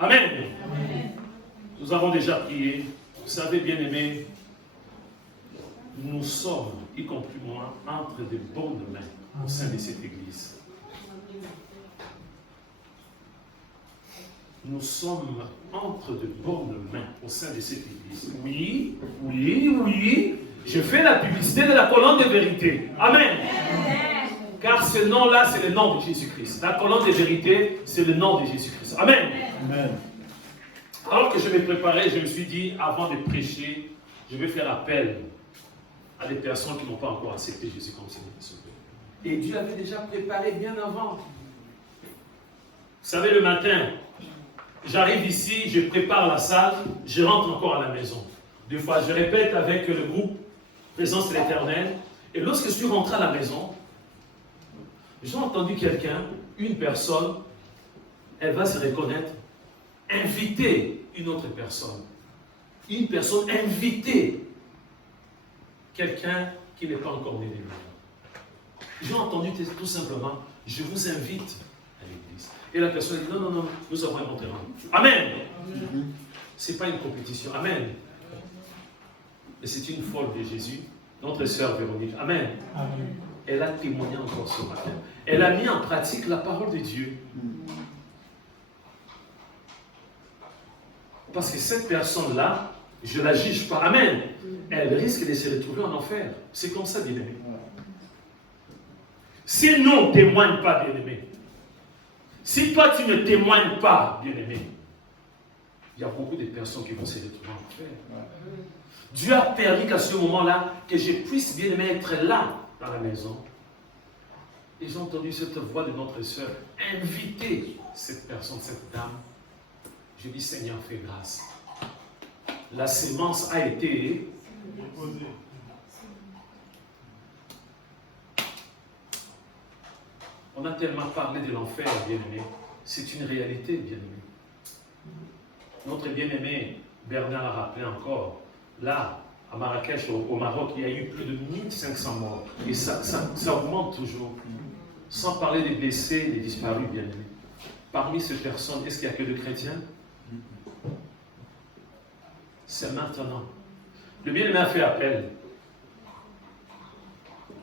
Amen. Nous avons déjà prié. Vous savez, bien-aimés, nous sommes, y compris moi, entre de bonnes mains au sein de cette église. Nous sommes entre de bonnes mains au sein de cette église. Oui, oui, oui. Je fais la publicité de la colonne de vérité. Amen. Car ce nom-là, c'est le nom de Jésus-Christ. La colonne de vérité, c'est le nom de Jésus-Christ. Amen. Amen. Alors que je me préparais, je me suis dit, avant de prêcher, je vais faire appel à des personnes qui n'ont pas encore accepté Jésus comme Seigneur et Sauveur. Et Dieu avait déjà préparé bien avant. Vous savez, le matin, j'arrive ici, je prépare la salle, je rentre encore à la maison. Deux fois, je répète avec le groupe Présence de l'Éternel. Et lorsque je suis rentré à la maison, j'ai entendu quelqu'un, une personne, elle va se reconnaître, inviter une autre personne. Une personne inviter quelqu'un qui n'est pas encore né de nouveau. J'ai entendu tout simplement, je vous invite à l'église. Et la personne dit, non, non, non, nous avons un bon terrain. Amen. Ce n'est pas une compétition. Amen. Et c'est une folle de Jésus, notre sœur Véronique. Amen. Amen. Elle a témoigné encore ce matin. Elle a mis en pratique la parole de Dieu. Parce que cette personne-là, je ne la juge pas. Amen. Elle risque de se retrouver en enfer. C'est comme ça, bien-aimé. Si nous, on ne témoigne pas, bien-aimé, si toi, tu ne témoignes pas, bien-aimé, il y a beaucoup de personnes qui vont se retrouver en enfer. Dieu a permis qu'à ce moment-là, que je puisse, bien-aimé, être là, dans la maison. Et j'ai entendu cette voix de notre sœur inviter cette personne, cette dame. Je dis, Seigneur, fais grâce. La sémence a été déposée. On a tellement parlé de l'enfer, bien-aimé. C'est une réalité, bien-aimé. Notre bien-aimé Bernard a rappelé encore, là, à Marrakech, au Maroc, il y a eu plus de 1500 morts. Et ça augmente toujours. Sans parler des blessés, des disparus, bien-aimés. Parmi ces personnes, est-ce qu'il n'y a que des chrétiens? C'est maintenant. Le bien-aimé a fait appel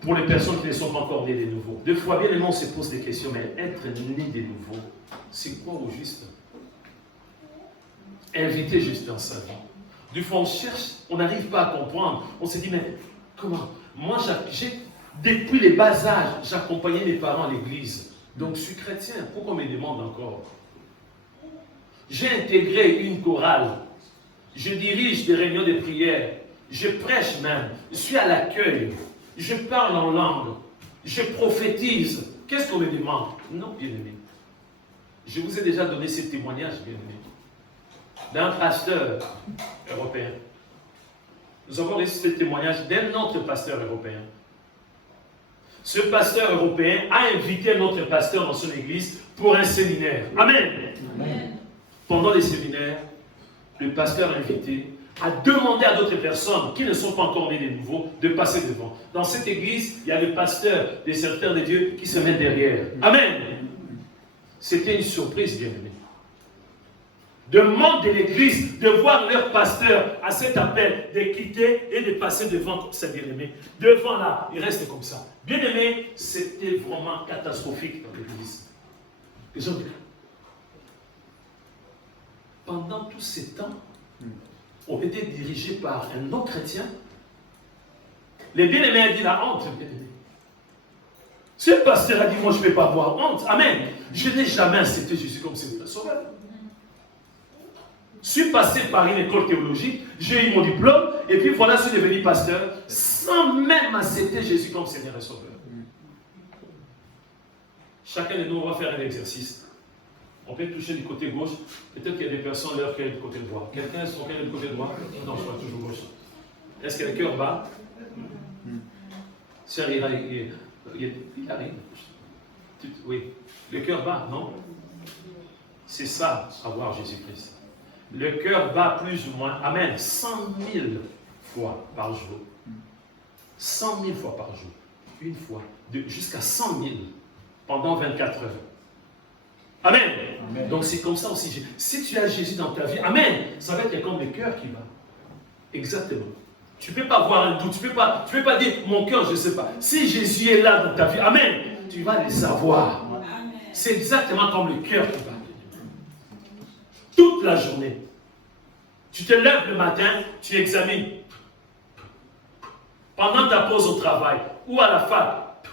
pour les personnes qui ne sont pas encore nées de nouveau. Deux fois, bien-aimé, on se pose des questions, mais être né de nouveau, c'est quoi au juste? Inviter juste dans sa vie. Deux fois, on cherche, on n'arrive pas à comprendre. On se dit, mais comment? Moi, depuis les bas âges, j'accompagnais mes parents à l'église. Donc, je suis chrétien. Pourquoi on me demande encore? J'ai intégré une chorale. Je dirige des réunions de prière. Je prêche même. Je suis à l'accueil. Je parle en langue. Je prophétise. Qu'est-ce qu'on me demande? Non, bien-aimé. Je vous ai déjà donné ce témoignage, bien-aimé, d'un pasteur européen. Nous avons reçu ce témoignage d'un autre pasteur européen. Ce pasteur européen a invité un autre pasteur dans son église pour un séminaire. Amen. Amen. Pendant les séminaires, le pasteur invité a demandé à d'autres personnes qui ne sont pas encore nées de nouveau de passer devant. Dans cette église, il y a le pasteur des serviteurs de Dieu qui se met derrière. Amen. C'était une surprise, bien-aimé. De membres de l'église de voir leur pasteur à cet appel de quitter et de passer devant comme ça, bien-aimé. Devant là, il reste comme ça. Bien-aimé, c'était vraiment catastrophique dans l'église. Les gens, pendant tous ces temps, on était dirigé par un non-chrétien. Les bien-aimés ont dit la honte, bien-aimé. Ce pasteur a dit, moi je ne vais pas avoir honte. Amen. Je n'ai jamais accepté Jésus comme Seigneur Sauveur. Je suis passé par une école théologique, j'ai eu mon diplôme, et puis voilà, je suis devenu pasteur, sans même accepter Jésus comme Seigneur et Sauveur. Chacun de nous va faire un exercice. On peut toucher du côté gauche, peut-être qu'il y a des personnes leur cœur du côté droit. Quelqu'un son cœur du côté droit? Non, je vois toujours gauche. Est-ce que le cœur bat? Sœur, il arrive. Oui. Le cœur bat, non? C'est ça, avoir Jésus-Christ. Le cœur bat plus ou moins, amen, 100 000 fois par jour. 100 000 fois par jour. Une fois. Jusqu'à 100 000 pendant 24 heures. Amen. Amen. Donc c'est comme ça aussi. Si tu as Jésus dans ta vie, Amen, ça va être comme le cœur qui va. Exactement. Tu ne peux pas avoir un doute, tu ne peux pas dire mon cœur, je ne sais pas. Si Jésus est là dans ta vie, Amen, tu vas le savoir. C'est exactement comme le cœur qui va. Toute la journée. Tu te lèves le matin, tu examines. Pendant ta pause au travail ou à la fac,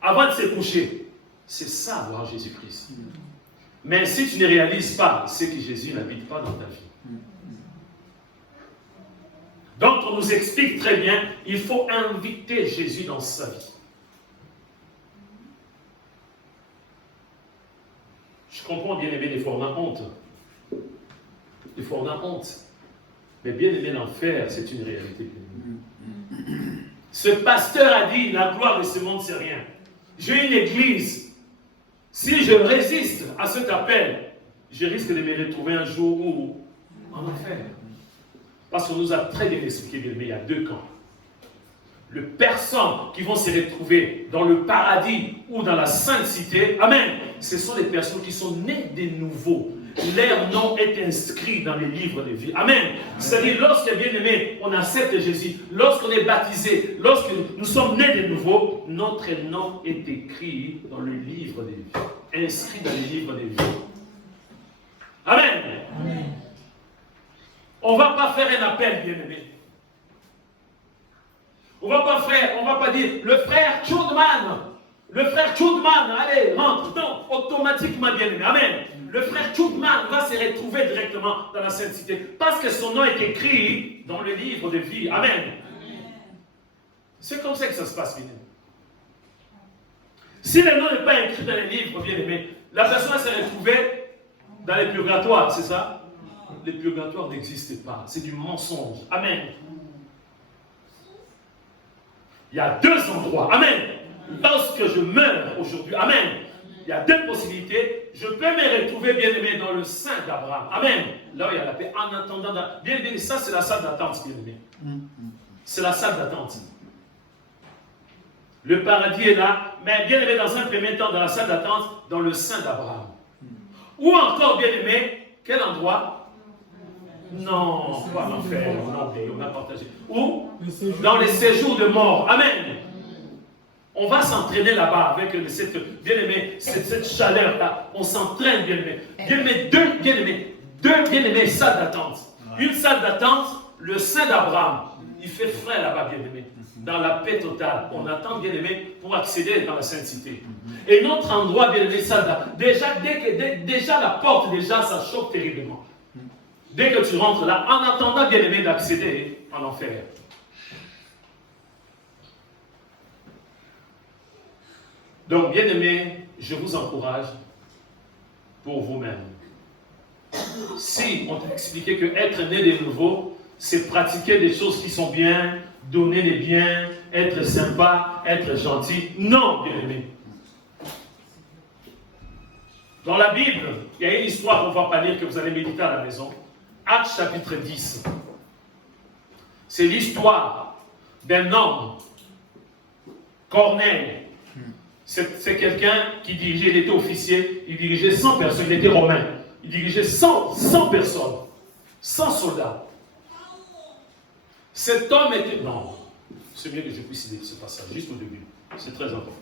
avant de se coucher. C'est ça, voir Jésus-Christ. Mais si tu ne réalises pas, c'est que Jésus n'habite pas dans ta vie. Donc, on nous explique très bien, il faut inviter Jésus dans sa vie. Je comprends, bien aimé, des fois on a honte. Des fois on a honte. Mais bien aimé, l'enfer, c'est une réalité. Ce pasteur a dit, la gloire de ce monde, c'est rien. J'ai une église. Si je résiste à cet appel, je risque de me retrouver un jour où en enfer. Parce qu'on nous a très bien expliqué, bien aimé, il y a deux camps. Les personnes qui vont se retrouver dans le paradis ou dans la sainte cité, amen, ce sont les personnes qui sont nées de nouveau. Leur nom est inscrit dans les livres de vie. Amen. C'est-à-dire, lorsque, bien aimé, on accepte Jésus, lorsqu'on est baptisé, lorsque nous sommes nés de nouveau, notre nom est écrit dans le livre de vie. Inscrit dans les livres de vie. Amen. Amen. On ne va pas faire un appel, bien aimé. On ne va pas dire, le frère Choudman, allez, rentre. Non, automatiquement, bien aimé. Amen. Le frère Choudman va se retrouver directement dans la Sainte Cité. Parce que son nom est écrit dans le livre de vie. Amen. Amen. C'est comme ça que ça se passe, bien aimé. Si le nom n'est pas écrit dans les livres, bien aimé, la personne va se retrouver dans les purgatoires, c'est ça? Les purgatoires n'existent pas. C'est du mensonge. Amen. Il y a deux endroits. Amen. Lorsque je meurs aujourd'hui, amen, il y a deux possibilités. Je peux me retrouver, bien aimé, dans le sein d'Abraham. Amen. Là où il y a la paix. En attendant, bien aimé, ça c'est la salle d'attente, bien aimé. C'est la salle d'attente. Le paradis est là, mais bien aimé, dans un premier temps, dans la salle d'attente, dans le sein d'Abraham. Ou encore, bien aimé, quel endroit? Non, pas l'enfer, on a partagé. Ou dans les séjours de mort. Amen. On va s'entraîner là-bas avec cette, bien aimé, cette chaleur-là. On s'entraîne, bien aimé. Deux bien aimés, salles d'attente. Une salle d'attente, le sein d'Abraham. Il fait frais là-bas, bien aimé. Dans la paix totale. On attend, bien aimé, pour accéder dans la sainte cité. Et notre endroit, bien aimé, salle d'attente. Déjà la porte, déjà, ça choque terriblement. Dès que tu rentres là, en attendant, bien aimé, d'accéder en enfer. Donc, bien aimé, je vous encourage pour vous-même. Si on t'a expliqué que être né de nouveau, c'est pratiquer des choses qui sont bien, donner les biens, être sympa, être gentil. Non, bien aimé. Dans la Bible, il y a une histoire qu'on ne va pas lire, que vous allez méditer à la maison. Actes chapitre 10. C'est l'histoire d'un homme, Corneille. C'est quelqu'un qui dirigeait, il était officier, il dirigeait 100 personnes, il était romain. Il dirigeait 100 personnes, 100 soldats. Cet homme était... Non, c'est mieux que je puisse dire ce passage, juste au début. C'est très important.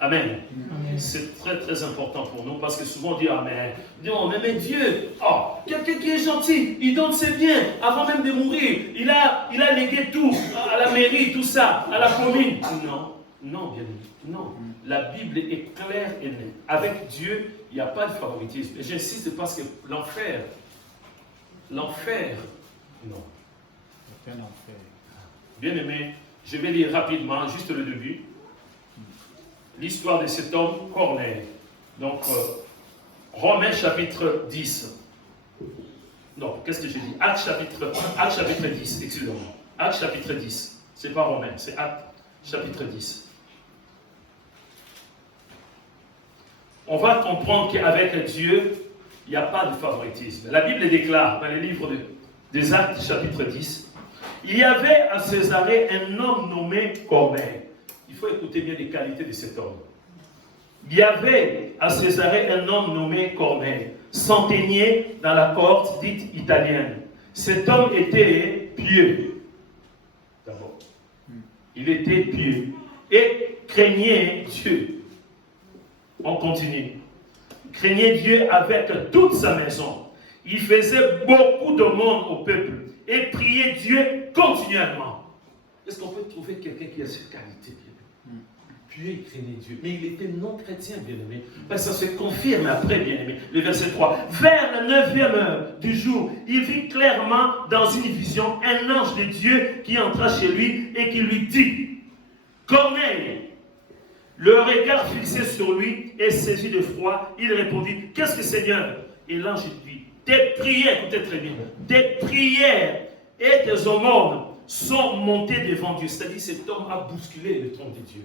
Amen. Amen. C'est très très important pour nous parce que souvent on dit Amen. Non, mais Dieu, oh, quelqu'un qui est gentil, il donne ses biens avant même de mourir. Il a légué tout à la mairie, tout ça, à la commune. Non, bien aimé, non. La Bible est claire et nette. Avec Dieu, il n'y a pas de favoritisme. Et j'insiste parce que l'enfer, non. Aucun enfer. Bien aimé, je vais lire rapidement, juste le début. L'histoire de cet homme, Corneille. Donc, Romains chapitre 10. Non, qu'est-ce que j'ai dit? Actes chapitre 10, excusez-moi. Actes chapitre 10. C'est pas Romains, c'est Actes chapitre 10. On va comprendre qu'avec Dieu, il n'y a pas de favoritisme. La Bible déclare dans les livres des Actes chapitre 10, il y avait à Césarée un homme nommé Corneille. Il faut écouter bien les qualités de cet homme. Il y avait à Césarée un homme nommé Corneille, centenier dans la cohorte dite italienne. Cet homme était pieux. D'abord, il était pieux et craignait Dieu. On continue. Craignait Dieu avec toute sa maison. Il faisait beaucoup de monde au peuple et priait Dieu continuellement. Est-ce qu'on peut trouver quelqu'un qui a cette qualité? Pieux, il craignait Dieu. Mais il était non chrétien, bien-aimé. Parce que ça se confirme après, bien-aimé. Le verset 3. Vers la 9e heure du jour, il vit clairement dans une vision un ange de Dieu qui entra chez lui et qui lui dit, Corneille. Le regard fixé sur lui et saisi de froid, il répondit, qu'est-ce que Seigneur? Et l'ange dit, tes prières, écoutez très bien, tes prières et tes aumônes sont montées devant Dieu. C'est-à-dire cet homme a bousculé le trône de Dieu.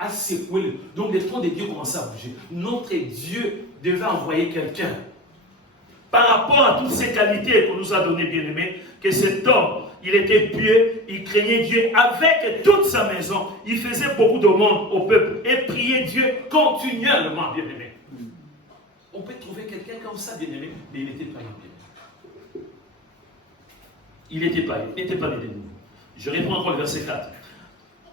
A secoué. Donc le trône de Dieu commençait à bouger. Notre Dieu devait envoyer quelqu'un. Par rapport à toutes ces qualités qu'on nous a données, bien-aimés, que cet homme, il était pieux, il craignait Dieu avec toute sa maison. Il faisait beaucoup de monde au peuple et priait Dieu continuellement, bien-aimé. On peut trouver quelqu'un comme ça, bien-aimé, mais il n'était pas bien. Il n'était pas né de nouveau. Je réponds encore le verset 4.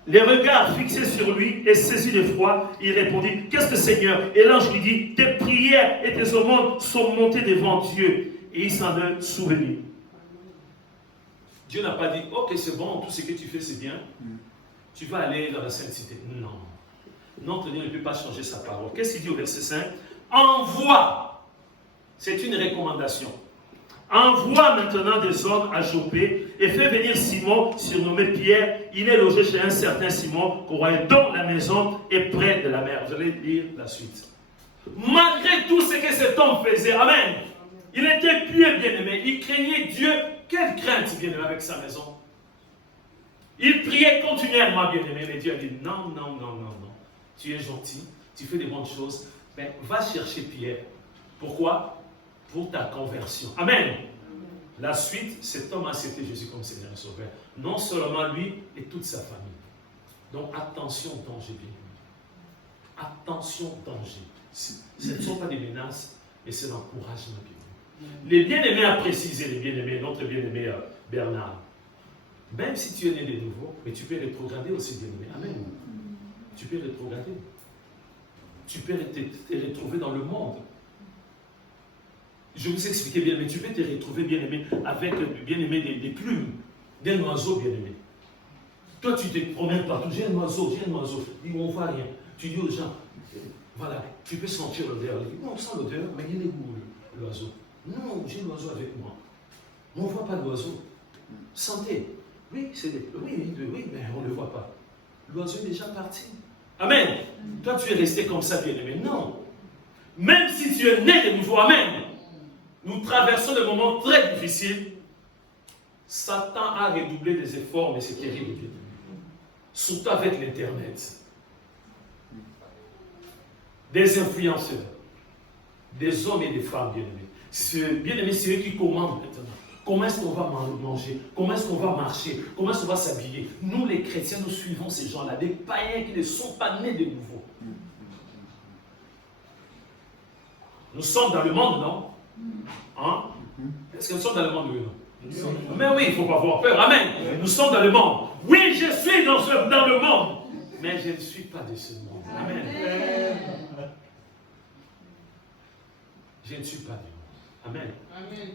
Les regards fixés sur lui et saisi de froid, il répondit, qu'est-ce que Seigneur? Et l'ange lui dit, tes prières et tes aumônes sont montées devant Dieu. Et il s'en est souvenu. Dieu n'a pas dit, ok, c'est bon, tout ce que tu fais, c'est bien. Tu vas aller dans la sainteté. Non. Notre Dieu ne peut pas changer sa parole. Qu'est-ce qu'il dit au verset 5? Envoie. C'est une recommandation. Envoie maintenant des hommes à Joppé et fais venir Simon, surnommé Pierre. Il est logé chez un certain Simon, dont la maison est près de la mer. Vous allez lire la suite. Malgré tout ce que cet homme faisait, amen, il était pieux, bien-aimé. Il craignait Dieu. Quelle crainte, bien-aimé, avec sa maison. Il priait continuellement, bien-aimé, mais Dieu a dit, non. Tu es gentil, tu fais des bonnes choses, mais va chercher Pierre. Pourquoi? Pour ta conversion. Amen. La suite, cet homme a accepté Jésus comme Seigneur et Sauveur. Non seulement lui, et toute sa famille. Donc attention au danger, bien-aimé. Attention au danger. Ce ne sont pas des menaces, mais c'est l'encouragement, bien-aimé. Les bien-aimés a précisé, les bien-aimés, notre bien-aimé Bernard. Même si tu es né de nouveau, mais tu peux rétrograder aussi, bien-aimé. Amen. Tu peux rétrograder. Tu peux te retrouver dans le monde. Je vous expliquais bien, mais tu peux te retrouver, bien-aimé, avec, bien-aimé, des plumes d'un oiseau, bien-aimé. Toi, tu te promènes partout. J'ai un oiseau. On ne voit rien. Tu dis aux gens, voilà, tu peux sentir l'odeur. Non, on sent l'odeur, mais il est où l'oiseau? Non, j'ai l'oiseau avec moi. On ne voit pas l'oiseau. Sentez. Oui, mais on ne le voit pas. L'oiseau est déjà parti. Amen. Toi, tu es resté comme ça, bien-aimé. Non. Même si tu es né de nouveau, amen. Nous traversons des moments très difficiles. Satan a redoublé des efforts, mais c'est terrible, bien-aimé. Surtout avec l'Internet. Des influenceurs. Des hommes et des femmes, bien-aimés. Bien-aimés, c'est eux qui commandent maintenant. Comment est-ce qu'on va manger? Comment est-ce qu'on va marcher? Comment est-ce qu'on va s'habiller? Nous, les chrétiens, nous suivons ces gens-là, des païens qui ne sont pas nés de nouveau. Nous sommes dans le monde, non? Hein? Est-ce que nous sommes dans le monde, oui, non? Mais oui, il ne faut pas avoir peur. Amen. Nous sommes dans le monde. Oui, je suis dans le monde. Mais je ne suis pas de ce monde. Amen. Je ne suis pas du monde. Amen. Amen.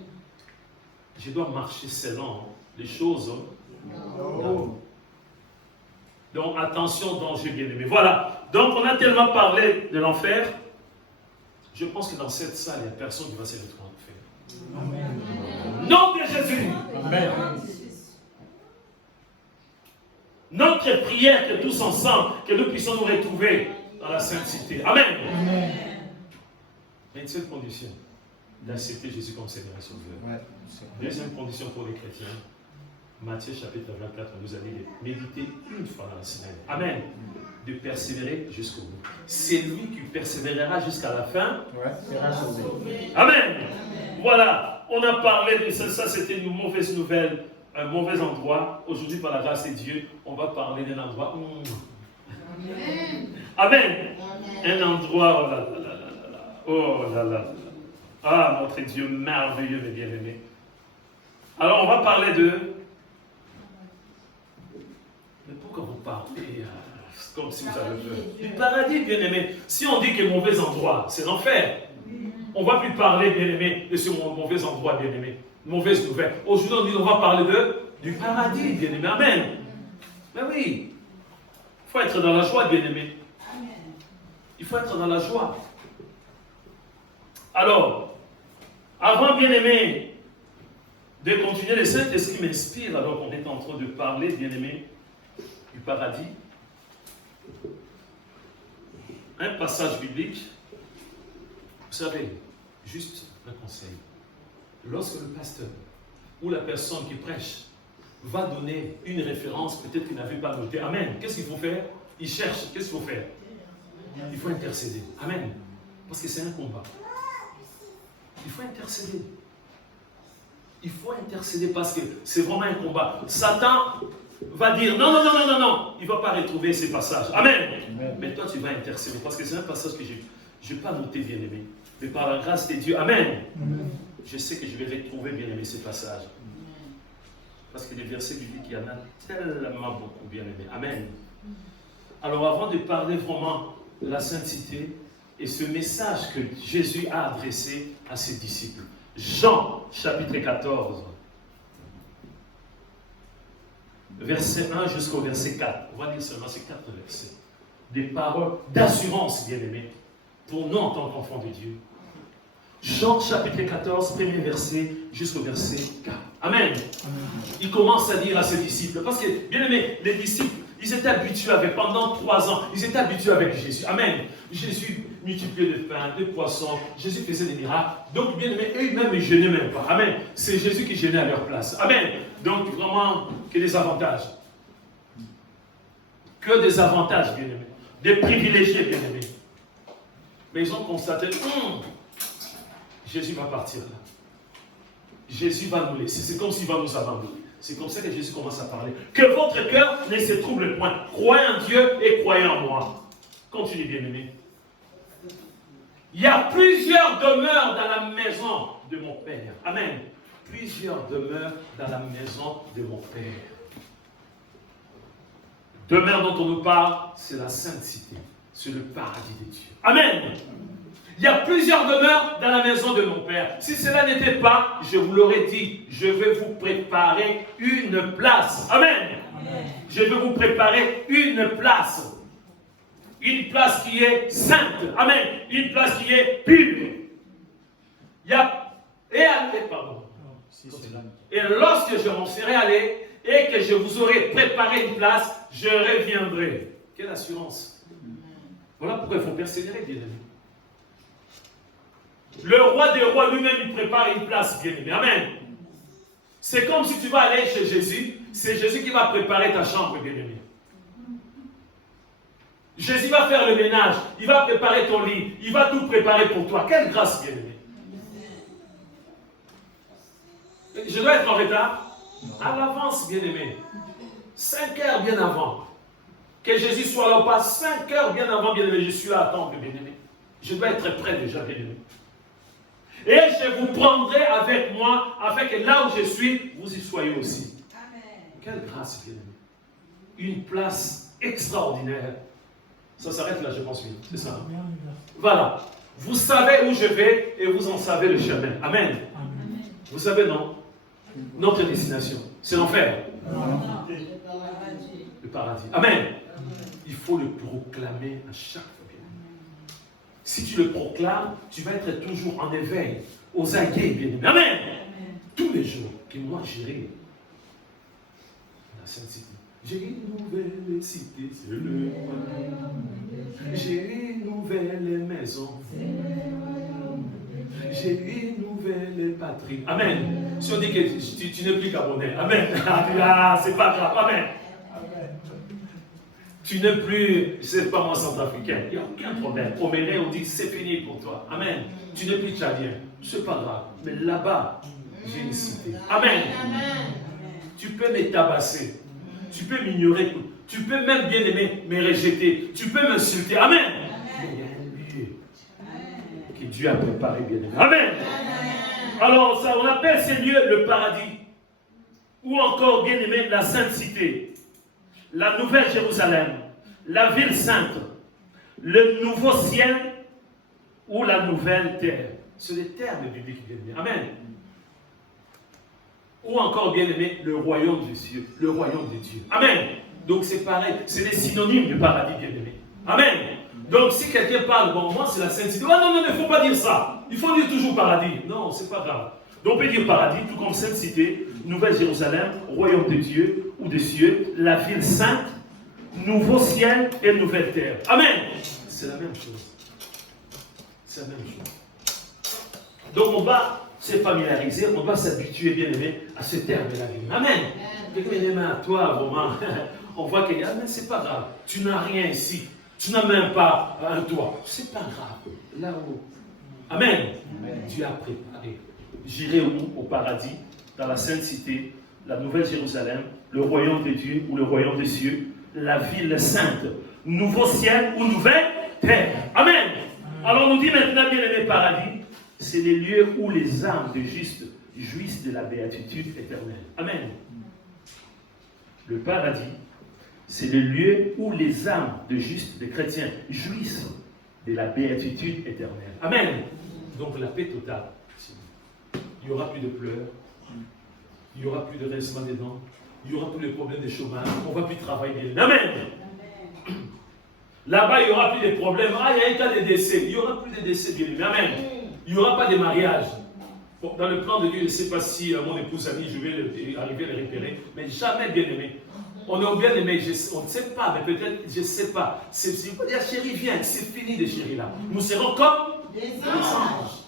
Je dois marcher selon les choses. Donc, attention, danger, bien-aimé. Voilà. Donc, on a tellement parlé de l'enfer. Je pense que dans cette salle, il n'y a personne qui va se retrouver en enfer. Amen. Nom de Jésus. Amen. Notre prière, que tous ensemble, que nous puissions nous retrouver dans la sainteté. Amen. Amen. Mais une seule condition, d'accepter Jésus comme Seigneur et Sauveur. Ouais. Deuxième condition pour les chrétiens, Matthieu chapitre 24, on nous a dit de méditer une fois dans la semaine. Amen. De persévérer jusqu'au bout. C'est lui qui persévérera jusqu'à la fin. Sera sauvé. Amen. Amen. Voilà, on a parlé de ça, c'était une mauvaise nouvelle, un mauvais endroit. Aujourd'hui, par la grâce de Dieu, on va parler d'un endroit Amen. Un endroit, oh là là là là là. Oh là là. Ah, notre Dieu merveilleux, mes bien-aimés. Alors, on va parler de... Mais pourquoi vous parlez comme si vous avez peur? Du paradis, bien-aimé. Si on dit que mauvais endroit, c'est l'enfer. On ne va plus parler, bien-aimé, de ce mauvais endroit, bien-aimé. Mauvaise nouvelle. Aujourd'hui, on va parler du paradis, bien-aimé. Amen. Mais oui. Il faut être dans la joie, bien-aimé. Il faut être dans la joie. Alors, avant, bien-aimé, de continuer, le Saint-Esprit m'inspire alors qu'on est en train de parler, bien-aimé, du paradis. Un passage biblique. Vous savez, juste un conseil. Lorsque le pasteur ou la personne qui prêche va donner une référence, peut-être qu'il n'avait pas noté. Amen. Qu'est-ce qu'il faut faire? Il cherche. Qu'est-ce qu'il faut faire? Il faut intercéder. Amen. Parce que c'est un combat. Il faut intercéder. Il faut intercéder parce que c'est vraiment un combat. Satan va dire non, non, non, non, non, non. Il ne va pas retrouver ces passages. Amen. Amen. Mais toi, tu vas intercéder parce que c'est un passage que je n'ai pas noté, bien-aimé. Mais par la grâce de Dieu, Amen. Amen. Je sais que je vais retrouver, bien-aimé, ces passages. Parce que les versets du dit qu'il y en a tellement beaucoup, bien-aimé. Amen. Alors, avant de parler vraiment de la sainteté et ce message que Jésus a adressé à ses disciples, Jean, chapitre 14, verset 1 jusqu'au verset 4. On va lire seulement ces 4 versets. Des paroles d'assurance, bien-aimés, pour nous en tant qu'enfants de Dieu. Jean, chapitre 14, premier verset jusqu'au verset 4. Amen. Il commence à dire à ses disciples, parce que, bien-aimés, les disciples, ils étaient habitués avec, pendant 3 ans, ils étaient habitués avec Jésus. Amen. Jésus multipliait des pains, des poissons, Jésus faisait des miracles. Donc, bien aimé, eux-mêmes, ils ne gênaient même pas. Amen. C'est Jésus qui gênait à leur place. Amen. Donc, vraiment, que des avantages. Que des avantages, bien aimés. Des privilégiés, bien aimés. Mais ils ont constaté, Jésus va partir là. Jésus va nous laisser. C'est comme s'il va nous abandonner. C'est comme ça que Jésus commence à parler. Que votre cœur ne se trouble point. Croyez en Dieu et croyez en moi. Continue, bien-aimé. Il y a plusieurs demeures dans la maison de mon Père. Amen. Plusieurs demeures dans la maison de mon Père. Demeure dont on nous parle, c'est la sainte cité. C'est le paradis de Dieu. Amen. Il y a plusieurs demeures dans la maison de mon Père. Si cela n'était pas, je vous l'aurais dit, je vais vous préparer une place. Amen. Amen. Je vais vous préparer une place. Une place qui est sainte. Amen. Une place qui est pure. Il y a... Et lorsque je m'en serai allé et que je vous aurai préparé une place, je reviendrai. Quelle assurance. Voilà pourquoi il faut persévérer, bien aimé. Le roi des rois lui-même, il prépare une place, bien aimé. Amen. C'est comme si tu vas aller chez Jésus, c'est Jésus qui va préparer ta chambre, bien aimé. Jésus va faire le ménage, il va préparer ton lit, il va tout préparer pour toi. Quelle grâce, bien aimé. Je dois être en retard? À l'avance, bien aimé. 5 heures bien avant. Que Jésus soit là ou pas, 5 heures bien avant, bien aimé. Je suis là à attendre, bien aimé. Je dois être prêt déjà, bien aimé. Et je vous prendrai avec moi, afin que là où je suis, vous y soyez aussi. Amen. Quelle grâce, bien aimé. Une place extraordinaire. Ça s'arrête là, je pense, oui. C'est ça. Voilà. Vous savez où je vais et vous en savez le chemin. Amen. Amen. Vous savez, non? Notre destination, c'est l'enfer. Le paradis. Amen. Il faut le proclamer à chaque fois. Si tu le proclames, tu vas être toujours en éveil, aux aguets, bien aimé. Amen. Tous les jours que moi j'irai la sainte cité. J'ai une nouvelle cité, c'est le royaume. J'ai une nouvelle maison. J'ai une nouvelle patrie. Amen. Si on dit que tu n'es plus Gabonais, amen. Ah, c'est pas grave, amen. Tu n'es plus, c'est pas moi centrafricain, il n'y a aucun problème. Au Bénin, on dit c'est fini pour toi. Amen. Tu n'es plus tchadien, c'est pas grave. Mais là-bas, j'ai une cité. Amen. Amen. Tu peux me tabasser, tu peux m'ignorer Tu peux même, bien aimer, me rejeter. Tu peux m'insulter. Amen. Mais il y a un lieu que Dieu a préparé, bien aimé. Amen. Alors, ça, on appelle ces lieux le paradis. Ou encore, bien aimé, la sainte cité. La nouvelle Jérusalem. La ville sainte. Le nouveau ciel ou la nouvelle terre. C'est les termes bibliques, bien aimé. Amen. Ou encore, bien aimé, le royaume des cieux, le royaume de Dieu. Amen. Donc c'est pareil, c'est des synonymes du paradis, bien aimé. Amen. Donc si quelqu'un parle, bon, moi c'est la sainte cité. Oh non, non, il ne faut pas dire ça. Il faut dire toujours paradis. Non, c'est pas grave. Donc on peut dire paradis, tout comme sainte cité, nouvelle Jérusalem, royaume de Dieu ou des cieux, la ville sainte, nouveau ciel et nouvelle terre. Amen. C'est la même chose. C'est la même chose. Donc on va se familiariser, on va s'habituer, bien aimé, à ce terme de la vie. Amen. Bien aimé, à toi, vraiment, on voit qu'il y a, mais c'est pas grave, tu n'as rien ici, tu n'as même pas un toit, c'est pas grave, là-haut. Amen. Dieu a préparé. J'irai au paradis, dans la sainte cité, la nouvelle Jérusalem, le royaume de Dieu ou le royaume des cieux, la ville sainte, nouveau ciel ou nouvelle terre. Amen. Alors on nous dit maintenant, bien aimé, paradis, c'est les lieux où les âmes de justes jouissent de la béatitude éternelle. Amen. Le paradis, c'est le lieu où les âmes de justes, des chrétiens, jouissent de la béatitude éternelle. Amen. Donc la paix totale. Il n'y aura plus de pleurs, il n'y aura plus de grincement des dents, il n'y aura plus de problèmes de chômage, on ne va plus travailler. Amen. Là-bas, il n'y aura plus de problèmes. Ah, il y a un cas de décès. Il n'y aura plus de décès, bien aimé. Amen. Il n'y aura pas de mariage. Bon, dans le plan de Dieu, je ne sais pas si mon épouse a dit, je vais arriver à le repérer, mais jamais bien aimé. On est bien aimé, on ne sait pas, mais peut-être, je ne sais pas. C'est pas dire chérie, viens, c'est fini de chérie là. Nous serons comme des anges.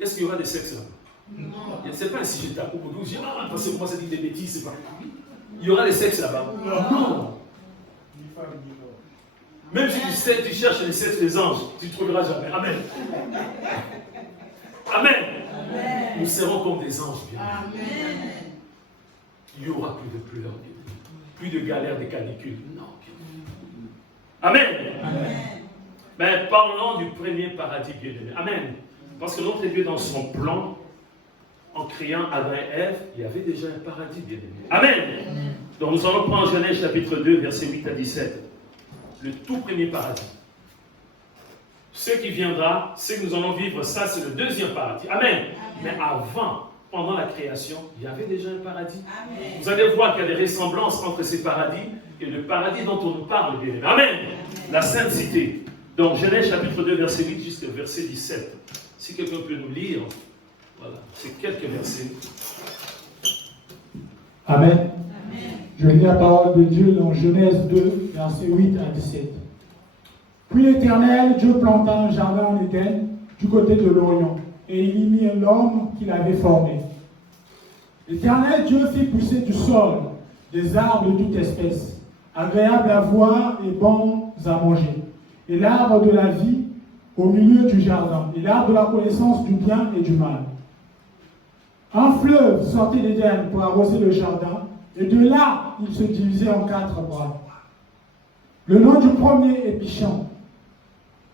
Est-ce qu'il y aura des sexes là? Non. Je ne sais pas si j'étais à propos de vous. Je dis, ah, parce que moi, ça dit des bêtises, c'est pas. Il y aura des sexes là-bas? Non. Même si tu cherches les sexes des anges, tu ne trouveras jamais. Amen. Amen. Amen. Nous serons comme des anges. Bien. Amen. Il n'y aura plus de pleurs, plus de galères, de canicules. Non. Amen. Amen. Mais parlons du premier paradis, bien aimé. Amen. Parce que notre Dieu, dans son plan, en créant Adam et Ève, il y avait déjà un paradis, bien aimé. Amen. Amen. Donc nous allons prendre Genèse chapitre 2, versets 8 à 17. Le tout premier paradis. Ce qui viendra, ce que nous allons vivre, ça c'est le deuxième paradis. Amen. Amen. Mais avant, pendant la création, il y avait déjà un paradis. Amen. Vous allez voir qu'il y a des ressemblances entre ces paradis et le paradis dont on nous parle, bien aimé. Amen. Amen. La sainte cité. Donc Genèse chapitre 2, verset 8 jusqu'au verset 17. Si quelqu'un peut nous lire, voilà, c'est quelques versets. Amen. Amen. Je lis la parole de Dieu dans Genèse 2, versets 8 à 17. Puis l'Éternel, Dieu planta un jardin en Éden, du côté de l'Orient, et il y mit l'homme qu'il avait formé. L'Éternel Dieu fit pousser du sol des arbres de toute espèce, agréables à voir et bons à manger, et l'arbre de la vie au milieu du jardin, et l'arbre de la connaissance du bien et du mal. Un fleuve sortait d'Éden pour arroser le jardin, et de là, il se divisait en 4 bras. Le nom du premier est Pishon.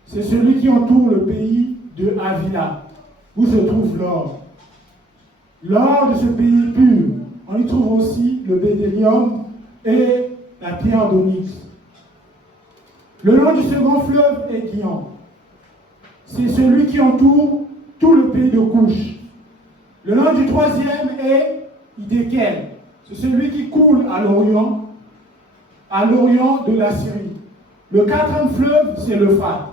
C'est celui qui entoure le pays de Havila, où se trouve l'or. L'or de ce pays pur, on y trouve aussi le bédélium et la pierre d'onyx. Le nom du second fleuve est Guion. C'est celui qui entoure tout le pays de Couche. Le nom du troisième est Hidékel. C'est celui qui coule à l'Orient de la Syrie. Le quatrième fleuve, c'est l'Euphrate.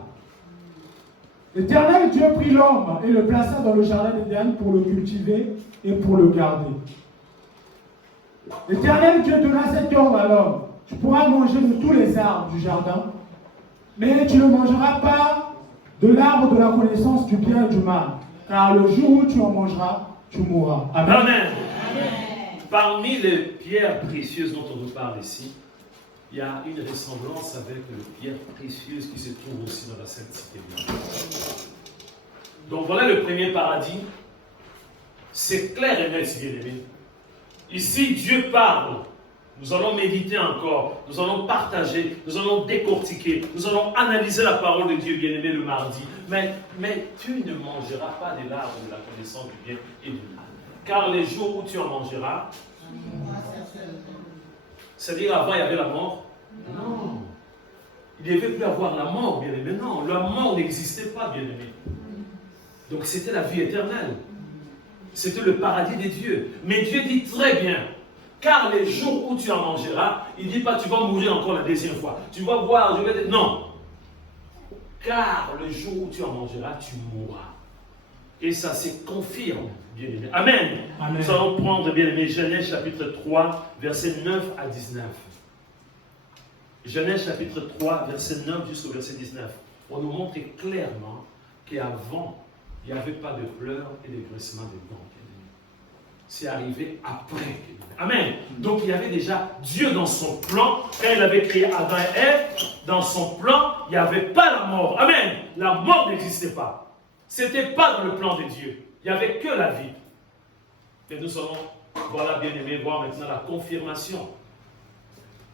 L'Éternel Dieu prit l'homme et le plaça dans le jardin d'Éden pour le cultiver et pour le garder. L'Éternel Dieu donna cet ordre à l'homme. Tu pourras manger de tous les arbres du jardin, mais tu ne mangeras pas de l'arbre de la connaissance du bien et du mal, car le jour où tu en mangeras, tu mourras. Amen. Amen. Amen. Parmi les pierres précieuses dont on nous parle ici, il y a une ressemblance avec les pierres précieuses qui se trouvent aussi dans la Sainte Cité. Donc voilà le premier paradis. C'est clair et net, bien aimé. Ici, Dieu parle. Nous allons méditer encore, nous allons partager, nous allons décortiquer, nous allons analyser la parole de Dieu, bien-aimé, le mardi. Mais tu ne mangeras pas de l'arbre de la connaissance du bien et du mal. Car les jours où tu en mangeras, c'est-à-dire avant il y avait la mort? Non. Il ne devait plus avoir la mort, bien-aimé. Non, la mort n'existait pas, bien-aimé. Donc c'était la vie éternelle. C'était le paradis des dieux. Mais Dieu dit très bien, car les jours où tu en mangeras, il ne dit pas tu vas mourir encore la deuxième fois. Tu vas voir, je vais dire, non. Car le jour où tu en mangeras, tu mourras. Et ça se confirme, bien-aimé. Amen. Amen. Nous allons prendre, bien-aimé, Genèse chapitre 3, versets 9 à 19. Genèse chapitre 3, verset 9 jusqu'au verset 19. On nous montre clairement qu'avant, il n'y avait pas de pleurs et de gruissements de dents. C'est arrivé après. Amen. Donc il y avait déjà Dieu dans son plan. Quand il avait créé Adam et Ève, dans son plan, il n'y avait pas la mort. Amen. La mort n'existait pas. Ce n'était pas dans le plan de Dieu. Il n'y avait que la vie. Et nous allons, voilà, bien aimé, voir maintenant la confirmation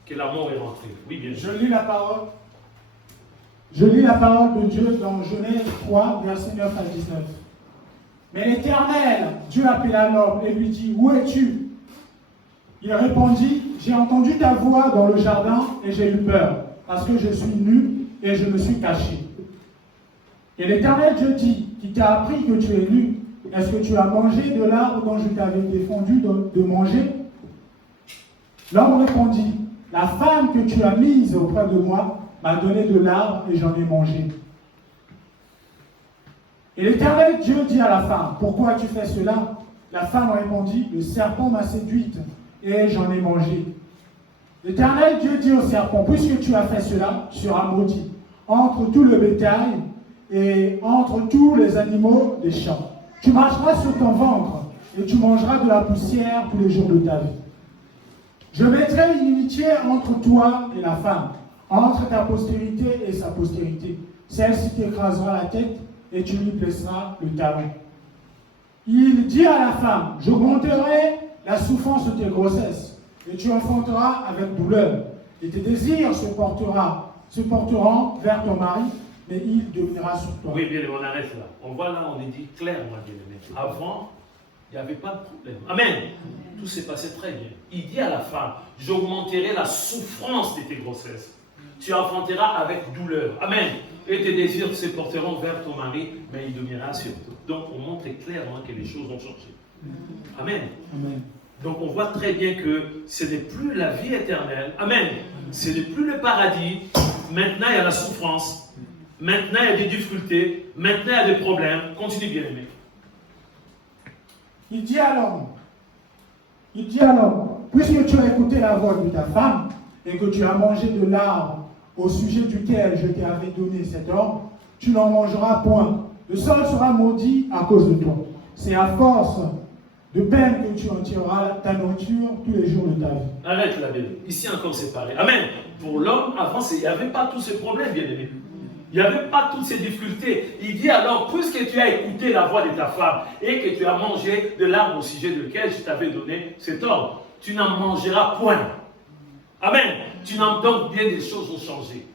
que la mort est rentrée. Oui, bien sûr. Je lis la parole. Je lis la parole de Dieu dans Genèse 3, versets 9 à 19. Mais l'Éternel, Dieu appela l'homme et lui dit, où es-tu? Il répondit, j'ai entendu ta voix dans le jardin et j'ai eu peur, parce que je suis nu et je me suis caché. Et l'Éternel Dieu dit, qui t'a appris que tu es nu, est-ce que tu as mangé de l'arbre dont je t'avais défendu de manger? L'homme répondit, la femme que tu as mise auprès de moi m'a donné de l'arbre et j'en ai mangé. Et l'Éternel Dieu dit à la femme, pourquoi tu fais cela? La femme répondit, le serpent m'a séduite et j'en ai mangé. L'Éternel Dieu dit au serpent, puisque tu as fait cela, tu seras maudit entre tout le bétail et entre tous les animaux des champs. Tu marcheras sur ton ventre et tu mangeras de la poussière tous les jours de ta vie. Je mettrai une inimitié entre toi et la femme, entre ta postérité et sa postérité. Celle-ci t'écrasera la tête et tu lui blesseras le talon. Il dit à la femme, j'augmenterai la souffrance de tes grossesses, et tu enfanteras avec douleur, et tes désirs se porteront vers ton mari, mais il dominera sur toi. Oui, bien, on arrête là. On voit là, on est dit clairement, bien aimé. Avant, il n'y avait pas de problème. Amen. Tout s'est passé très bien. Il dit à la femme, j'augmenterai la souffrance de tes grossesses. Tu enfanteras avec douleur. Amen. Et tes désirs se porteront vers ton mari, mais il dominera sur toi. Donc on montre clairement que les choses ont changé. Amen. Amen. Donc on voit très bien que ce n'est plus la vie éternelle. Amen. Ce n'est plus le paradis. Maintenant il y a la souffrance. Maintenant il y a des difficultés. Maintenant il y a des problèmes. Continue, bien aimé. Il dit à l'homme, puisque tu as écouté la voix de ta femme et que tu as mangé de l'arbre au sujet duquel je t'avais donné cet ordre, tu n'en mangeras point. Le sol sera maudit à cause de toi. C'est à force de peine que tu en tireras ta nourriture tous les jours de ta vie. Arrête la Bible. Ici encore c'est pareil. Amen. Pour l'homme, avant, il n'y avait pas tous ces problèmes, bien aimé. Il n'y avait pas toutes ces difficultés. Il dit alors, puisque tu as écouté la voix de ta femme et que tu as mangé de l'arbre au sujet duquel je t'avais donné cet ordre, tu n'en mangeras point. Amen. Tu n'en donnes bien des choses ont changé.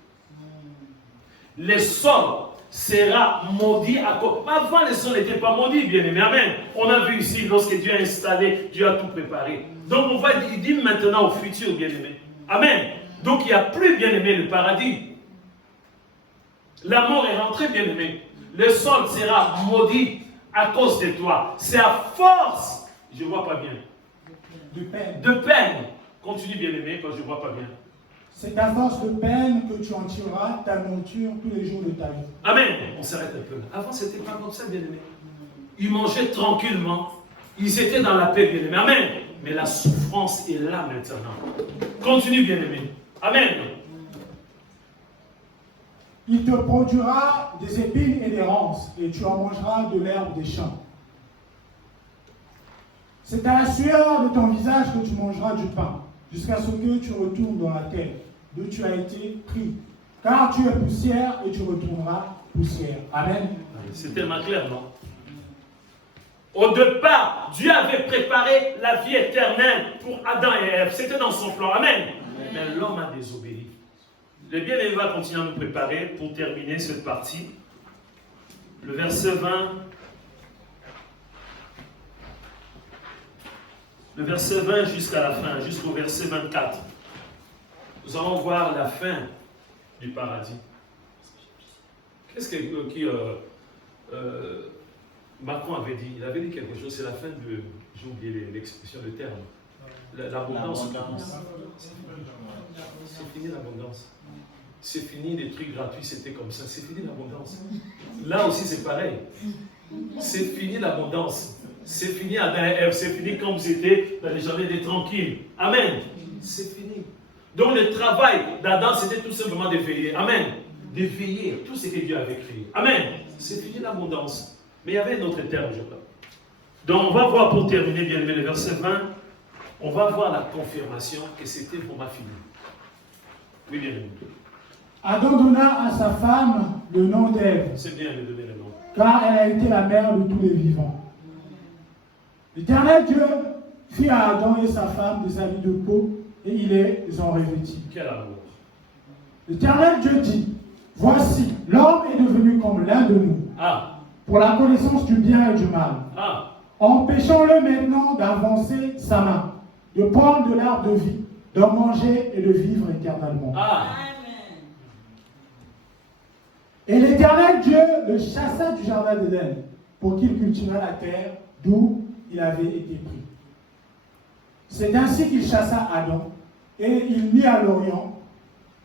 Le sol sera maudit à cause. Avant, le sol n'était pas maudit, bien aimé. Amen. On a vu ici, lorsque Dieu a installé, Dieu a tout préparé. Donc, on va dire maintenant au futur, bien aimé. Amen. Donc, il n'y a plus, bien aimé, le paradis. La mort est rentrée, bien aimé. Le sol sera maudit à cause de toi. C'est à force, je ne vois pas bien, de peine. Continue, bien aimé, quand je ne vois pas bien. C'est à force de peine que tu en tireras ta nourriture tous les jours de ta vie. Amen. On s'arrête un peu. Avant, ce n'était pas comme ça, bien aimé. Ils mangeaient tranquillement. Ils étaient dans la paix, bien aimé. Amen. Mais la souffrance est là maintenant. Continue, bien aimé. Amen. Il te produira des épines et des ronces, et tu en mangeras de l'herbe des champs. C'est à la sueur de ton visage que tu mangeras du pain, jusqu'à ce que tu retournes dans la terre, d'où tu as été pris. Car tu es poussière et tu retourneras poussière. Amen. C'est tellement clair, non? Au départ, Dieu avait préparé la vie éternelle pour Adam et Ève. C'était dans son plan. Amen. Mais l'homme a désobéi. Le bien-aimé va continuer à nous préparer pour terminer cette partie. Le verset 20. Le verset 20 jusqu'à la fin, jusqu'au verset 24. Nous allons voir la fin du paradis. Qu'est-ce que Macron avait dit? Il avait dit quelque chose, c'est la fin de... J'ai oublié l'expression, le terme. L'abondance. C'est fini l'abondance. C'est fini les trucs gratuits, c'était comme ça. C'est fini l'abondance. Là aussi, c'est pareil. C'est fini l'abondance. C'est fini Adam et Ève. C'est fini comme c'était dans les journées des tranquilles. Amen. C'est fini. Donc le travail d'Adam, c'était tout simplement de veiller. Amen. De veiller tout ce que Dieu avait créé. Amen. C'est fini l'abondance. Mais il y avait un autre terme, je crois. Donc on va voir pour terminer, bien aimé, le verset 20. On va voir la confirmation que c'était pour ma fille. Oui, bien aimé. Adam donna à sa femme le nom d'Ève. C'est bien de donner le nom. Car elle a été la mère de tous les vivants. L'Éternel Dieu fit à Adam et sa femme des habits de peau et il les en revêtit. Quel amour. L'Éternel Dieu dit, voici, l'homme est devenu comme l'un de nous, pour la connaissance du bien et du mal. Empêchons-le maintenant d'avancer sa main, de prendre de l'arbre de vie, d'en manger et de vivre éternellement. Et l'Éternel Dieu le chassa du jardin d'Éden pour qu'il cultivât la terre d'où il avait été pris. C'est ainsi qu'il chassa Adam et il mit à l'orient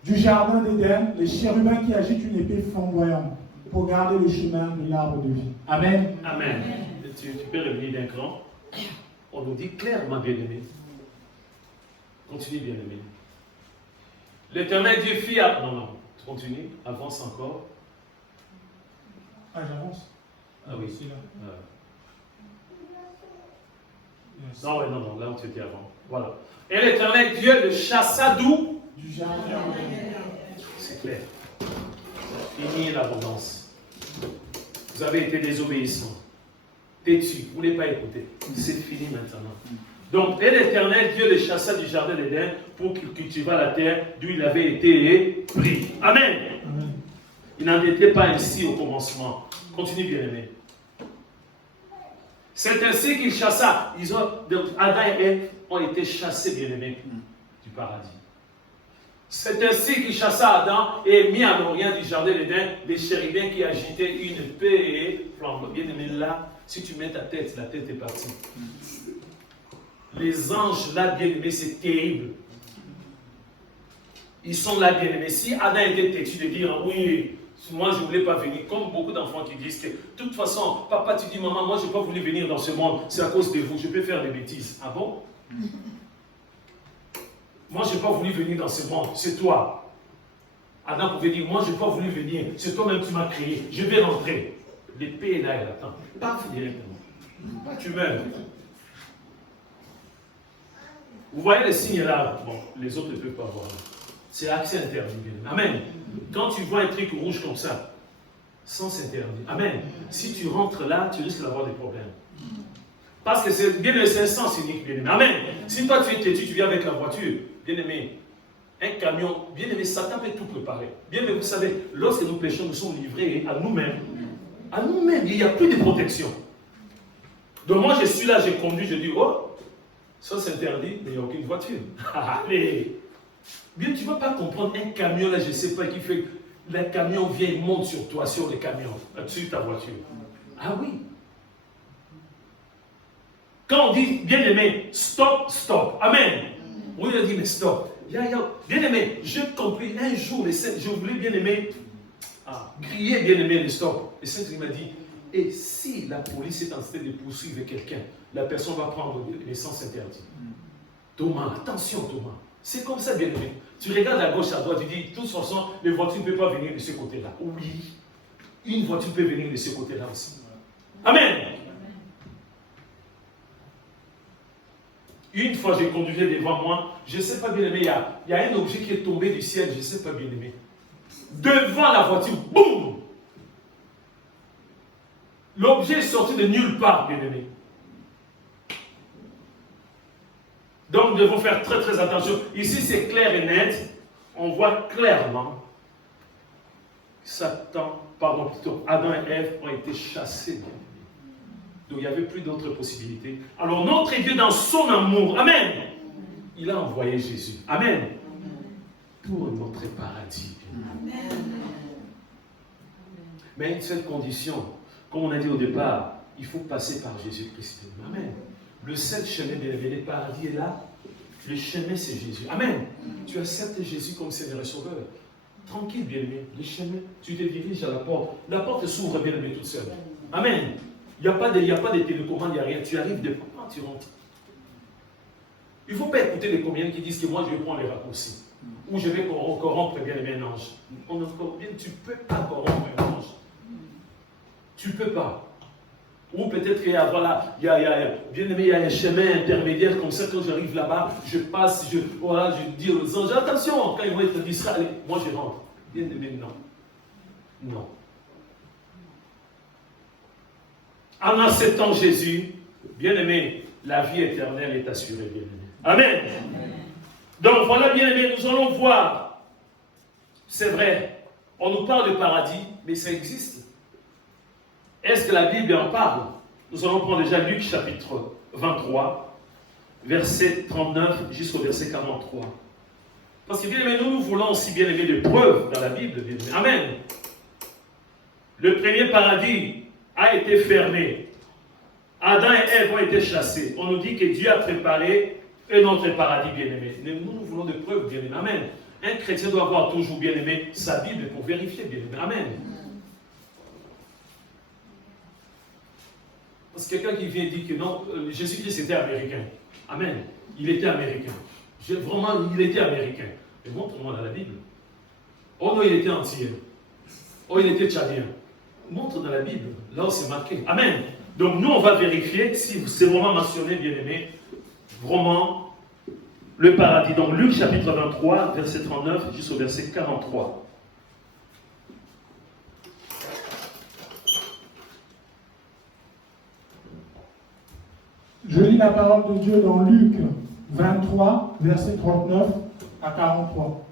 du jardin d'Éden les chérubins qui agitent une épée flamboyante pour garder le chemin de l'arbre de vie. Amen. Amen. Tu peux revenir d'un cran. On nous dit clairement, bien-aimé. Continue, bien-aimé. L'Éternel Dieu fit à... Non, continue, avance encore. Ah, j'avance. Ah oui. C'est là. Non, là où tu étais avant. Voilà. Et l'Éternel Dieu le chassa d'où? Du jardin. C'est clair. Fini l'abondance. Vous avez été désobéissants. Têtus. Vous ne voulez pas écouter. C'est fini maintenant. Donc, et l'Éternel Dieu le chassa du jardin d'Éden pour qu'il cultivât la terre d'où il avait été pris. Amen. Il n'en était pas ainsi au commencement. Continue, bien-aimé. C'est ainsi qu'il chassa. Donc Adam et Ève ont été chassés, bien-aimés, du paradis. C'est ainsi qu'il chassa Adam et mis à l'orient du jardin d'Éden les chérubins qui agitaient une épée flamboyante. Bien-aimé, là, si tu mets ta tête, la tête est partie. Les anges, là, bien-aimé, c'est terrible. Ils sont là, bien-aimés. Si Adam était têtu de dire, oui, moi, je ne voulais pas venir. Comme beaucoup d'enfants qui disent que, de toute façon, papa, tu dis, maman, moi, je n'ai pas voulu venir dans ce monde. C'est à cause de vous. Je peux faire des bêtises. Ah bon? Moi, je n'ai pas voulu venir dans ce monde. C'est toi. Adam pouvait dire, moi, je n'ai pas voulu venir. C'est toi-même qui m'as créé. Je vais rentrer. L'épée est là, elle attend. Paf, directement. Tu meurs. Vous voyez les signes là? Bon, les autres ne peuvent pas voir. C'est accès interdit. Amen. Quand tu vois un truc rouge comme ça, sens interdit. Amen. Si tu rentres là, tu risques d'avoir des problèmes. Parce que c'est bien un sens unique, bien aimé. Amen. Si toi tu es têtu, tu viens avec la voiture, bien aimé, un camion, bien aimé, Satan peut tout préparer. Bien aimé, vous savez, lorsque nous péchons, nous sommes livrés à nous-mêmes. À nous-mêmes, il n'y a plus de protection. Donc moi, je suis là, j'ai conduit, je dis, oh, ça c'est interdit, mais il n'y a aucune voiture. Allez. Bien, tu ne vas pas comprendre un camion, là, je ne sais pas qui fait. Le camion vient, il monte sur toi, sur le camion, sur ta voiture. Ah oui. Quand on dit, bien aimé, stop, stop. Amen. Oui, on dit, mais stop. Bien aimé, j'ai compris un jour, je voulais bien aimé, crier bien aimé le stop. Le Saint-Esprit m'a dit, et si la police est en train de poursuivre quelqu'un, la personne va prendre l'essence interdite. Thomas, attention Thomas. C'est comme ça, bien aimé. Tu regardes à gauche, à droite, tu dis, de toute façon, les voitures ne peuvent pas venir de ce côté-là. Oui, une voiture peut venir de ce côté-là aussi. Amen. Une fois, j'ai conduit devant moi, je ne sais pas, bien aimé, il y a un objet qui est tombé du ciel, je ne sais pas, bien aimé. Devant la voiture, boum! L'objet est sorti de nulle part, bien aimé. nous devons faire très très attention. Ici, c'est clair et net. On voit clairement Adam et Ève ont été chassés. Donc, il n'y avait plus d'autres possibilités. Alors, notre Dieu, dans son amour, Amen, il a envoyé Jésus. Amen. Pour notre paradis. Amen. Mais une seule condition, comme on a dit au départ, il faut passer par Jésus-Christ. Amen. Le seul chemin de le paradis est là. Le chemin, c'est Jésus. Amen. Tu acceptes Jésus comme Seigneur et Sauveur. Tranquille, bien-aimé. Le chemin, tu te diriges à la porte. La porte s'ouvre, bien-aimé, toute seule. Amen. Il n'y a pas de télécommande, il n'y a rien. Tu arrives de papa, tu rentres. Il ne faut pas écouter les combien qui disent que moi, je vais prendre les raccourcis. Ou je vais corrompre bien-aimé un ange. Tu ne peux pas corrompre un ange. Tu ne peux pas. Ou peut-être qu'il y a, voilà, bien-aimé, il y a un chemin intermédiaire comme ça, quand j'arrive là-bas, je passe, je dis aux anges, attention, quand ils vont être distraits, allez, moi je rentre. Bien-aimé, non. Non. En acceptant Jésus, bien-aimé, la vie éternelle est assurée, bien-aimé. Amen. Donc voilà, bien-aimé, nous allons voir. C'est vrai, on nous parle de paradis, mais ça existe. Est-ce que la Bible en parle? Nous allons prendre déjà Luc chapitre 23, verset 39 jusqu'au verset 43. Parce que bien aimé, nous voulons aussi bien aimer de preuves dans la Bible. Bien aimé. Amen. Le premier paradis a été fermé. Adam et Ève ont été chassés. On nous dit que Dieu a préparé un autre paradis, bien aimé. Nous voulons de preuves, bien aimé. Amen. Un chrétien doit avoir toujours, bien aimé, sa Bible pour vérifier, bien aimé. Amen. Parce que quelqu'un qui vient dire que non, Jésus-Christ était américain. Amen. Il était américain. Vraiment, il était américain. Mais montre-moi dans la Bible. Oh non, il était antillais. Oh, il était tchadien. Montre dans la Bible. Là où c'est marqué. Amen. Donc nous, on va vérifier si c'est vraiment mentionné, bien aimé, vraiment le paradis. Donc Luc chapitre 23, verset 39 jusqu'au verset 43. Je lis la parole de Dieu dans Luc 23, verset 39 à 43.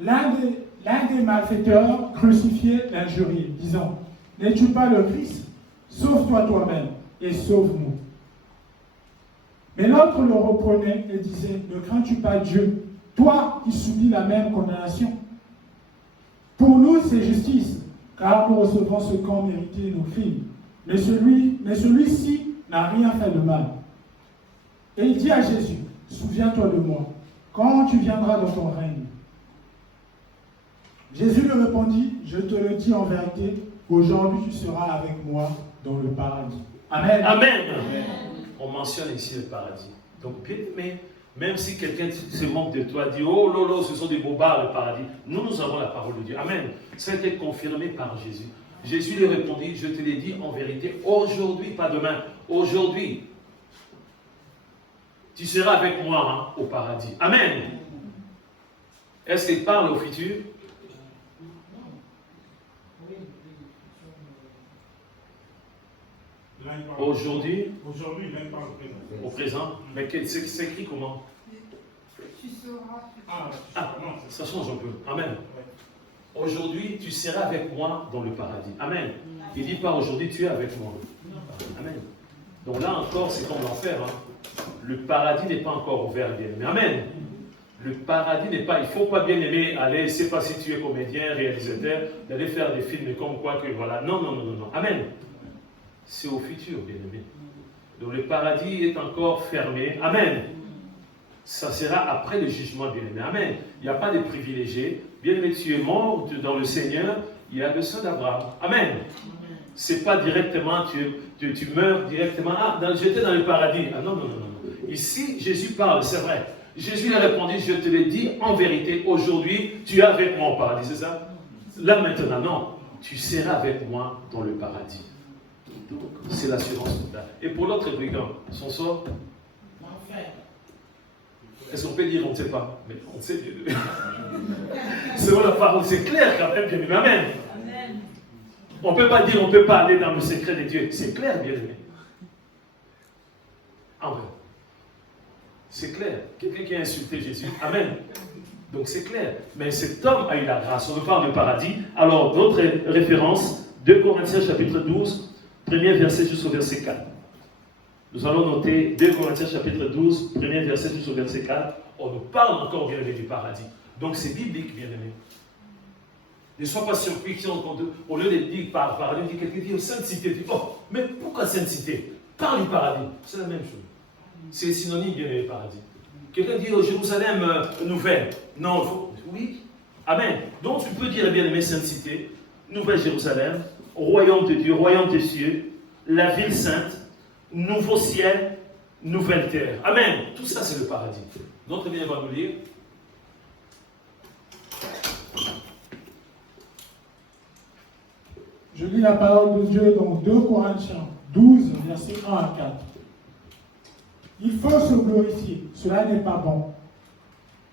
L'un des malfaiteurs crucifiés l'injuriait, disant, « N'es-tu pas le Christ? Sauve-toi toi-même et sauve-nous. » Mais l'autre le reprenait et disait, « Ne crains-tu pas Dieu, toi qui subis la même condamnation? Pour nous, c'est justice, car nous recevons ce qu'ont mérité nos crimes. Mais celui-ci n'a rien fait de mal. » Et il dit à Jésus, « Souviens-toi de moi, quand tu viendras dans ton règne. » Jésus lui répondit, « Je te le dis en vérité, aujourd'hui tu seras avec moi dans le paradis. » Amen. Amen. Amen. On mentionne ici le paradis. Donc, bien aimé, même si quelqu'un se moque de toi, dit, « Oh lolo, ce sont des bobards le paradis. » Nous avons la parole de Dieu. Amen. Ça a été confirmé par Jésus. Jésus lui répondit, « Je te l'ai dit en vérité, aujourd'hui, pas demain, aujourd'hui. Tu seras avec moi au paradis. » Amen. Est-ce qu'il parle au futur? Aujourd'hui, il même pas au présent. Mais c'est écrit comment? Tu seras. Ça change un peu. Amen. Aujourd'hui, tu seras avec moi dans le paradis. Amen. Il ne dit pas aujourd'hui, tu es avec moi. Amen. Donc là encore, c'est comme l'enfer. Le paradis n'est pas encore ouvert, bien aimé. Amen. Le paradis n'est pas, il ne faut pas, bien aimé, aller, je ne sais pas si tu es comédien, réalisateur, d'aller faire des films comme quoi que voilà. Non. Amen. C'est au futur, bien aimé. Donc le paradis est encore fermé. Amen. Ça sera après le jugement, bien aimé. Amen. Il n'y a pas de privilégiés. Bien aimé, tu es mort dans le Seigneur. Il y a le sang d'Abraham. Amen. C'est pas directement, tu meurs directement. J'étais dans le paradis. Non. Ici, Jésus parle, c'est vrai. Jésus a répondu, je te l'ai dit en vérité, aujourd'hui, tu es avec moi au paradis, c'est ça? Là maintenant, non. Tu seras avec moi dans le paradis. Donc, c'est l'assurance totale. Et pour l'autre brigand, son sort? L'enfer. Est-ce qu'on peut dire on ne sait pas? Mais on sait. Selon la parole, c'est clair quand même, bien aimé. Amen. On ne peut pas dire on ne peut pas aller dans le secret de Dieu. C'est clair, bien aimé. Amen. C'est clair. Quelqu'un qui a insulté Jésus. Amen. Donc c'est clair. Mais cet homme a eu la grâce. On nous parle de paradis. Alors, d'autres références, 2 Corinthiens chapitre 12, premier verset jusqu'au verset 4. Nous allons noter 2 Corinthiens chapitre 12, premier verset jusqu'au verset 4. On nous parle encore, bien aimé, du paradis. Donc c'est biblique, bien aimé. Ne sois pas surpris si au lieu de dire paradis, quelqu'un dit Sainte Cité. Tu dis, oh, mais pourquoi Sainte Cité? Parle du paradis. C'est la même chose. C'est synonyme, bien aimé, paradis. Quelqu'un dit Jérusalem nouvelle. Non, oui. Amen. Donc tu peux dire, bien aimé, Sainte Cité, Nouvelle Jérusalem, royaume de Dieu, royaume des cieux, la ville sainte, nouveau ciel, nouvelle terre. Amen. Tout ça, c'est le paradis. Notre bien va nous lire. Je lis la parole de Dieu dans 2 Corinthiens 12, versets 1 à 4. Il faut se glorifier, cela n'est pas bon.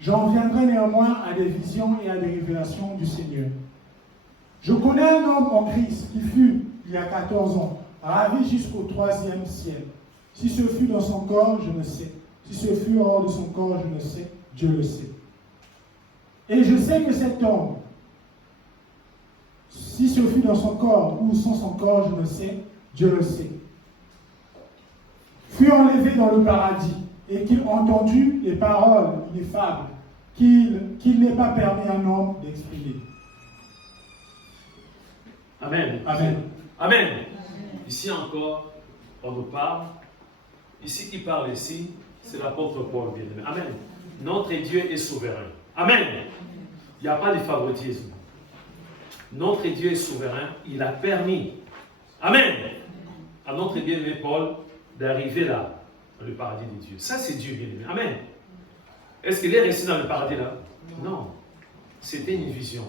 J'en viendrai néanmoins à des visions et à des révélations du Seigneur. Je connais un homme en Christ qui fut, il y a 14 ans, ravi jusqu'au 3e ciel. Si ce fut dans son corps, je ne sais. Si ce fut hors de son corps, je ne sais. Dieu le sait. Et je sais que cet homme, si ce fut dans son corps ou sans son corps, je ne sais, Dieu le sait, fut enlevé dans le paradis et qu'il entendit les paroles ineffables qu'il n'est pas permis à un homme d'exprimer. Amen. Amen. Amen. Ici encore, on nous parle. Ici, qui parle ici, c'est l'apôtre Paul, bien aimé. Amen. Notre Dieu est souverain. Amen. Il n'y a pas de favoritisme. Notre Dieu est souverain. Il a permis, amen, à notre bien-aimé Paul d'arriver là, dans le paradis de Dieu. Ça, c'est Dieu, bien-aimé. Amen. Est-ce qu'il est resté dans le paradis là? Non. C'était une vision.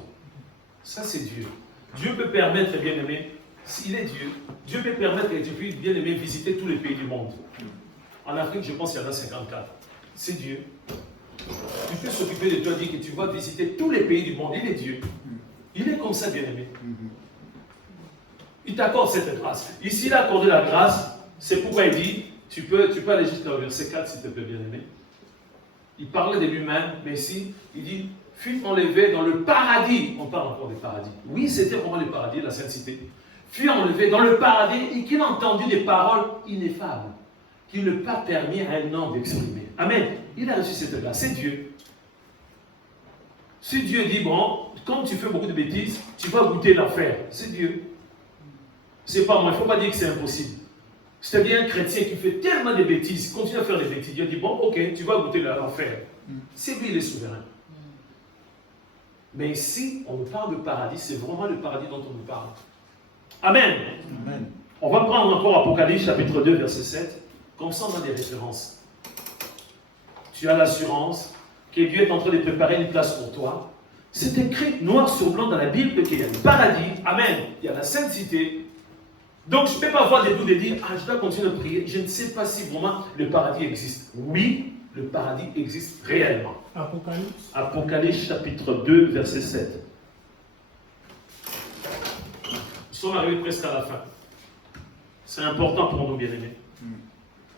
Ça, c'est Dieu. Dieu peut permettre, bien-aimé, s'il est Dieu, Dieu peut permettre que tu puisses, bien-aimé, visiter tous les pays du monde. En Afrique, je pense qu'il y en a 54. C'est Dieu. Tu peux s'occuper de toi, dire que tu vas visiter tous les pays du monde. Il est Dieu. Il est comme ça, bien-aimé. Il t'accorde cette grâce. Ici, il a accordé la grâce. C'est pourquoi il dit, tu peux aller juste dans le verset 4, s'il te plaît, bien-aimé. Il parlait de lui-même, mais ici, il dit, fut enlevé dans le paradis. On parle encore du paradis. Oui, c'était vraiment le paradis, la Sainte Cité. Fut enlevé dans le paradis et qu'il a entendu des paroles ineffables qu'il ne pas permis à un homme d'exprimer. Amen. Il a reçu cette grâce. C'est Dieu. Si Dieu dit, bon, comme tu fais beaucoup de bêtises, tu vas goûter l'enfer. C'est Dieu. C'est pas moi. Il ne faut pas dire que c'est impossible. C'est-à-dire un chrétien qui fait tellement de bêtises, continue à faire des bêtises. Dieu dit, bon, ok, tu vas goûter l'enfer. C'est lui, il est souverain. Mais ici, on nous parle de paradis. C'est vraiment le paradis dont on nous parle. Amen. Amen. On va prendre encore Apocalypse chapitre 2, verset 7. Comme ça, on a des références. Tu as l'assurance que Dieu est en train de préparer une place pour toi. C'est écrit noir sur blanc dans la Bible qu'il y a le paradis. Amen. Il y a la Sainte Cité. Donc, je ne peux pas avoir des doutes de dire, je dois continuer de prier. Je ne sais pas si vraiment le paradis existe. Oui, le paradis existe réellement. Apocalypse. Apocalypse chapitre 2, verset 7. Nous sommes arrivés presque à la fin. C'est important pour nous, bien-aimés.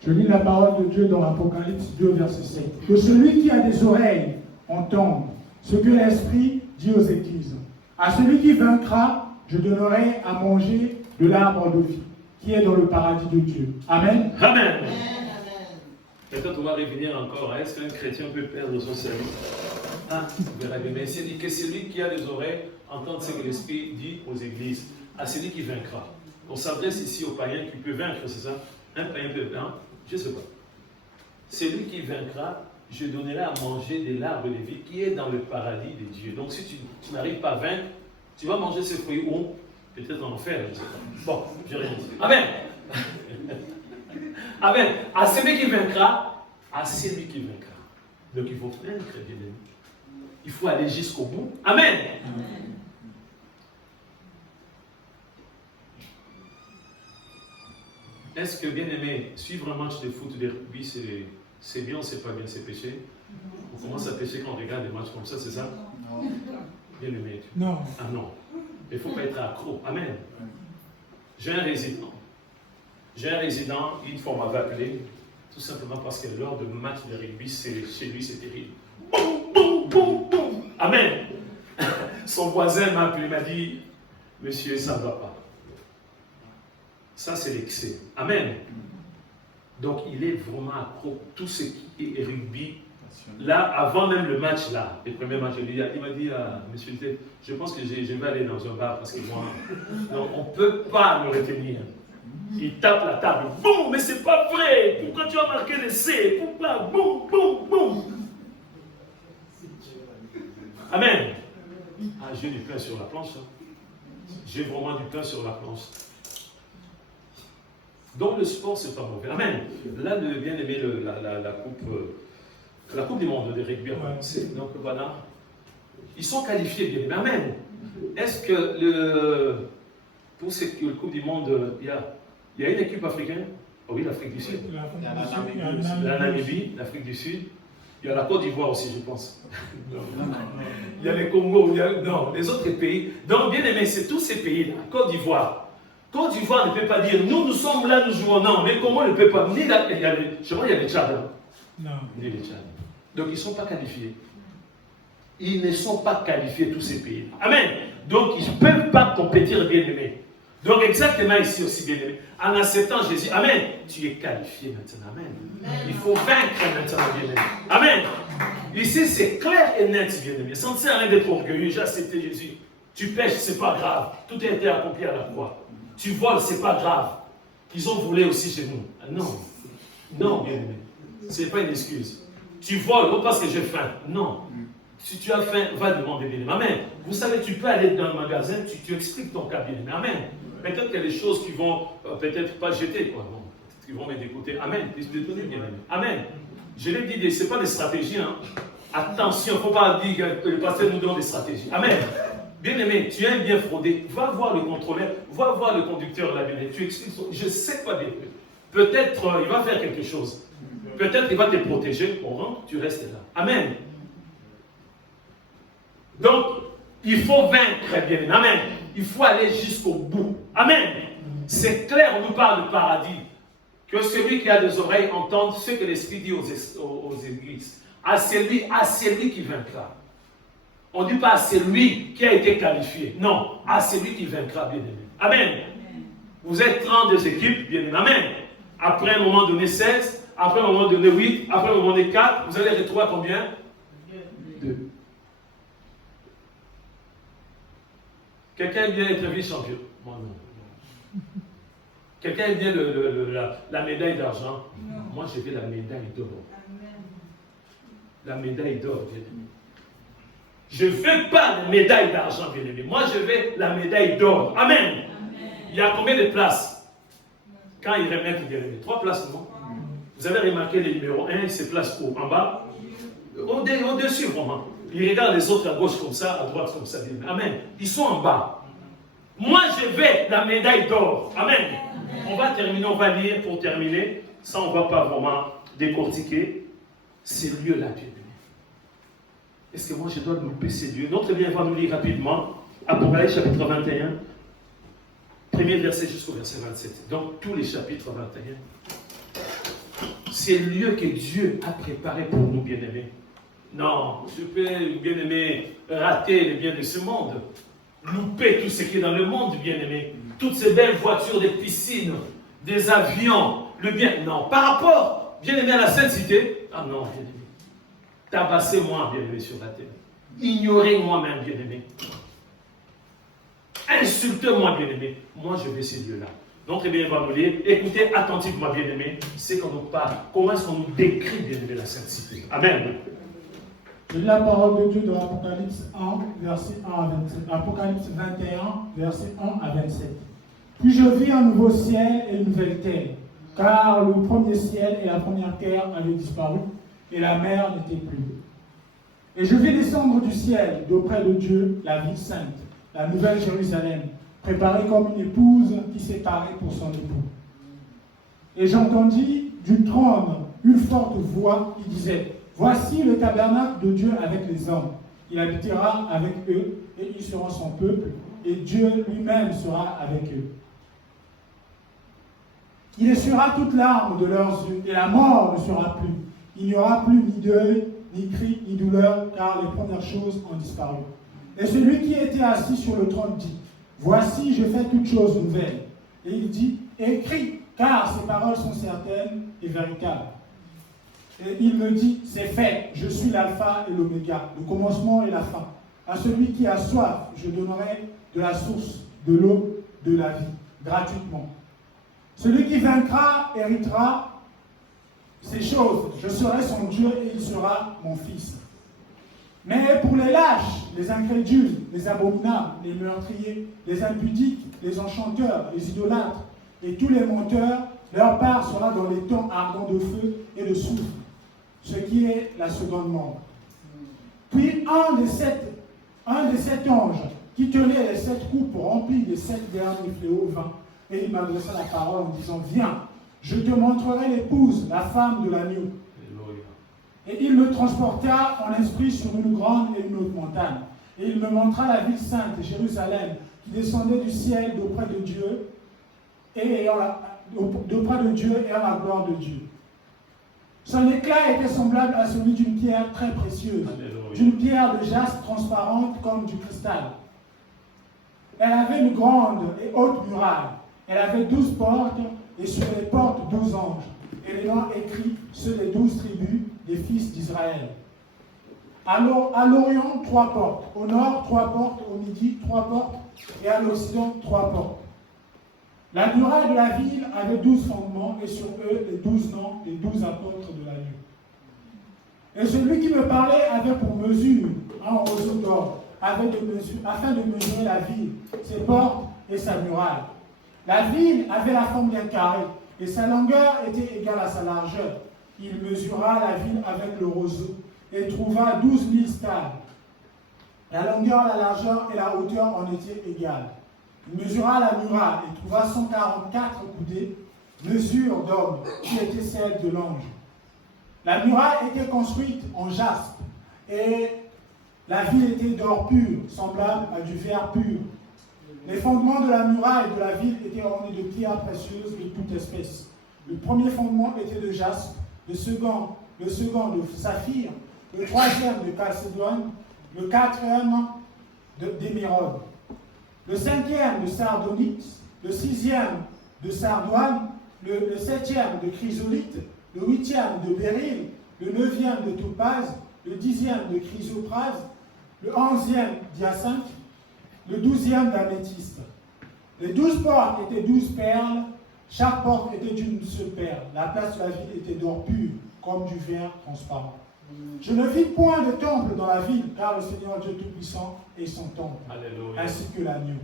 Je lis la parole de Dieu dans Apocalypse 2, verset 7. Que celui qui a des oreilles entende ce que l'Esprit dit aux églises. À celui qui vaincra, je donnerai à manger de l'arbre de vie, qui est dans le paradis de Dieu. Amen. Amen. Peut-être on va revenir encore. Est-ce qu'un chrétien peut perdre son salut? Mais c'est dit que celui qui a des oreilles entende ce que l'Esprit dit aux églises. À celui qui vaincra. On s'adresse ici aux païens qui peut vaincre, c'est ça? Un païen peut vaincre? Je ne sais pas. Celui qui vaincra, je donnerai à manger de l'arbre de vie qui est dans le paradis de Dieu. Donc si tu n'arrives pas à vaincre, tu vas manger ce fruit où? Peut-être en enfer, je ne sais pas. Bon, je n'ai rien dit. Amen. Amen. À celui qui vaincra, à celui qui vaincra. Donc il faut vaincre, bien aimé. Il faut aller jusqu'au bout. Amen. Amen. Est-ce que, bien aimé, suivre un match de foot ou de rugby, c'est bien ou c'est pas bien, c'est péché? On commence à pécher quand on regarde des matchs comme ça, c'est ça? Non. Bien aimé. Non. Ah non. Il ne faut pas être accro. Amen. J'ai un résident. Une fois on m'avait appelé. Tout simplement parce que lors de match de rugby, chez lui, c'est terrible. Boum, boum, boum, boum. Amen. Son voisin m'a appelé, m'a dit, monsieur, ça ne va pas. Ça, c'est l'excès. Amen. Donc, il est vraiment accro. Tout ce qui est rugby. Là, avant même le match, là, le premier match, il m'a dit, monsieur, je pense que je vais aller dans un bar parce que moi, non, on ne peut pas le retenir. Il tape la table. Boum, mais c'est pas vrai. Pourquoi tu as marqué l'essai? Pourquoi? Boum, boum, boum. Amen. Ah, j'ai du pain sur la planche. Hein. J'ai vraiment du pain sur la planche. Donc le sport, c'est pas mauvais. Amen. Là, le bien aimé, la coupe du monde de rugby. Donc voilà. Ils sont qualifiés, bien aimé. Amen. Est-ce que pour cette coupe du monde, il y a une équipe africaine? Oh oui, l'Afrique du Sud. La Namibie, l'Afrique du Sud. Il y a la Côte d'Ivoire aussi, je pense. Il y a les Congo, non, les autres pays. Donc, bien aimé, c'est tous ces pays-là. Côte d'Ivoire. Côte d'Ivoire ne peut pas dire, nous sommes là, nous jouons. Non, mais Congo ne peut pas. Ni là, il y a les Tchad. Hein. Non. Ni les Tchad. Donc, ils ne sont pas qualifiés. Ils ne sont pas qualifiés, tous ces pays. Amen. Donc, ils ne peuvent pas compétir, bien aimé. Donc, exactement ici aussi, bien aimé. En acceptant Jésus, amen, tu es qualifié maintenant. Amen. Il faut vaincre maintenant, bien aimé. Amen. Ici, c'est clair et net, bien aimé. Ça ne sert à rien d'être orgueilleux. J'ai accepté Jésus. Tu pêches, ce n'est pas grave. Tout a été accompli à la croix. Tu voles, ce n'est pas grave. Ils ont volé aussi chez nous. Non. Non, bien aimé. Ce n'est pas une excuse. Tu voles, non parce que j'ai faim. Non. Si tu as faim, va demander bien aimé. Amen. Vous savez, tu peux aller dans le magasin, tu expliques ton cas, bien aimé. Amen. Peut-être qu'il y a des choses qui vont peut-être pas jeter, quoi. Bon, qui vont m'aider écouter. Amen. Détonner, bien aimé. Amen. Je l'ai dit, ce n'est pas des stratégies. Hein. Attention, il ne faut pas dire que le pasteur nous donne des stratégies. Amen. Bien aimé, tu aimes bien frauder. Va voir le contrôleur, va voir le conducteur là, bien aimé. Tu expliques. Je ne sais pas bien. Peut-être il va faire quelque chose. Peut-être il va te protéger. Bon, tu restes là. Amen. Donc, il faut vaincre, bien aimé. Amen. Il faut aller jusqu'au bout. Amen. C'est clair, on nous parle de paradis. Que celui qui a des oreilles entende ce que l'Esprit dit aux églises. À celui qui vaincra. On ne dit pas à celui qui a été qualifié. Non, à celui qui vaincra, bien aimé. Amen. Vous êtes 32 équipes, bien aimé. Amen. Après un moment donné 16, après un moment donné 8, après un moment donné 4, vous allez retrouver combien? 2. Quelqu'un aime bien être vice-champion? Moi non. Quelqu'un aime bien la médaille d'argent? Moi je veux la médaille d'or. La médaille d'or, bien aimé. Je ne veux pas la médaille d'argent, bien aimé. Moi je veux la médaille d'or. Amen. Il y a combien de places? Quand ils remettent, bien aimé, 3 places, non? Vous avez remarqué le numéro 1, il se place où? En bas? Au-dessus, vraiment. Ils regardent les autres à gauche comme ça, à droite comme ça. Amen. Ils sont en bas. Moi, je vais la médaille d'or. Amen. On va terminer, on va lire pour terminer. Ça, on ne va pas vraiment décortiquer ces lieux-là, bien aimé. Est-ce que moi, je dois louper ces lieux? Notre bien va nous lire rapidement. Apocalypse chapitre 21. Premier verset jusqu'au verset 27. Donc, tous les chapitres 21. C'est le lieu que Dieu a préparé pour nous, bien-aimés. Non, je peux, bien-aimé, rater les biens de ce monde. Louper tout ce qui est dans le monde, bien-aimé. Toutes ces belles voitures, des piscines, des avions, le bien. Non, par rapport, bien-aimé, à la Sainte Cité. Ah non, bien-aimé. Tabassez-moi, bien-aimé, sur la terre. Ignorez-moi même, bien-aimé. Insultez-moi, bien-aimé. Moi, je vais ces lieux-là. Donc, très bien, on va nous lire. Écoutez attentivement, bien-aimé. C'est qu'on nous parle. Comment est-ce qu'on nous décrit, bien-aimé, la Sainte Cité? Amen. Je lis la parole de Dieu de l'Apocalypse 1, verset 1 à 27. Apocalypse 21, verset 1 à 27. Puis je vis un nouveau ciel et une nouvelle terre, car le premier ciel et la première terre avaient disparu, et la mer n'était plus. Et je vis descendre du ciel, d'auprès de Dieu, la ville sainte, la nouvelle Jérusalem, préparée comme une épouse qui s'est parée pour son époux. Et j'entendis du trône une forte voix qui disait: voici le tabernacle de Dieu avec les hommes. Il habitera avec eux, et ils seront son peuple, et Dieu lui-même sera avec eux. Il essuiera toute larme de leurs yeux, et la mort ne sera plus. Il n'y aura plus ni deuil, ni cri, ni douleur, car les premières choses ont disparu. Et celui qui était assis sur le trône dit, voici, je fais toutes choses nouvelles. Et il dit, écris, car ces paroles sont certaines et véritables. Et il me dit, c'est fait, je suis l'alpha et l'oméga, le commencement et la fin. À celui qui a soif, je donnerai de la source, de l'eau, de la vie, gratuitement. Celui qui vaincra héritera ces choses. Je serai son Dieu et il sera mon fils. Mais pour les lâches, les incrédules, les abominables, les meurtriers, les impudiques, les enchanteurs, les idolâtres et tous les menteurs, leur part sera dans les temps ardents de feu et de soufre, ce qui est la seconde mort. Puis un des sept anges qui tenait les 7 coupes remplies des 7 derniers fléaux vint, et il m'adressa la parole en disant, viens, je te montrerai l'épouse, la femme de l'agneau. Et il me transporta en esprit sur une grande et une haute montagne. Et il me montra la ville sainte, Jérusalem, qui descendait du ciel d'auprès de Dieu, et ayant la gloire de Dieu. Son éclat était semblable à celui d'une pierre très précieuse, d'une pierre de jaspe transparente comme du cristal. Elle avait une grande et haute muraille. Elle avait 12 portes, et sur les portes 12 anges. Et les noms écrits ceux des 12 tribus des fils d'Israël. À l'Orient, 3 portes. Au nord, 3 portes. Au midi, 3 portes. Et à l'Occident, 3 portes. La muraille de la ville avait 12 fondements, et sur eux, les 12 noms des 12 apôtres de l'agneau. Et celui qui me parlait avait pour mesure un roseau d'or, afin de mesurer la ville, ses portes et sa muraille. La ville avait la forme d'un carré, et sa longueur était égale à sa largeur. Il mesura la ville avec le roseau, et trouva 12 000 stades. La longueur, la largeur et la hauteur en étaient égales. Il mesura la muraille, et trouva 144 coudées, mesure d'homme, qui était celle de l'ange. La muraille était construite en jaspe, et la ville était d'or pur, semblable à du verre pur. Les fondements de la muraille de la ville étaient ornés de pierres précieuses de toute espèce. Le premier fondement était de jaspe, le second de saphir, le troisième de chalcédoine, le quatrième d'émeraude, le cinquième de sardonyx, le sixième de sardoine, le septième de chrysolite, le huitième de béryl, le neuvième de topaze, le 10e de chrysoprase, le 11e d'hyacinthe, le 12e d'améthyste. Les 12 portes étaient 12 perles, chaque porte était d'une seule perle. La place de la ville était d'or pur, comme du verre transparent. Je ne vis point de temple dans la ville, car le Seigneur Dieu Tout-Puissant est son temple, Alléluia. Ainsi que l'agneau.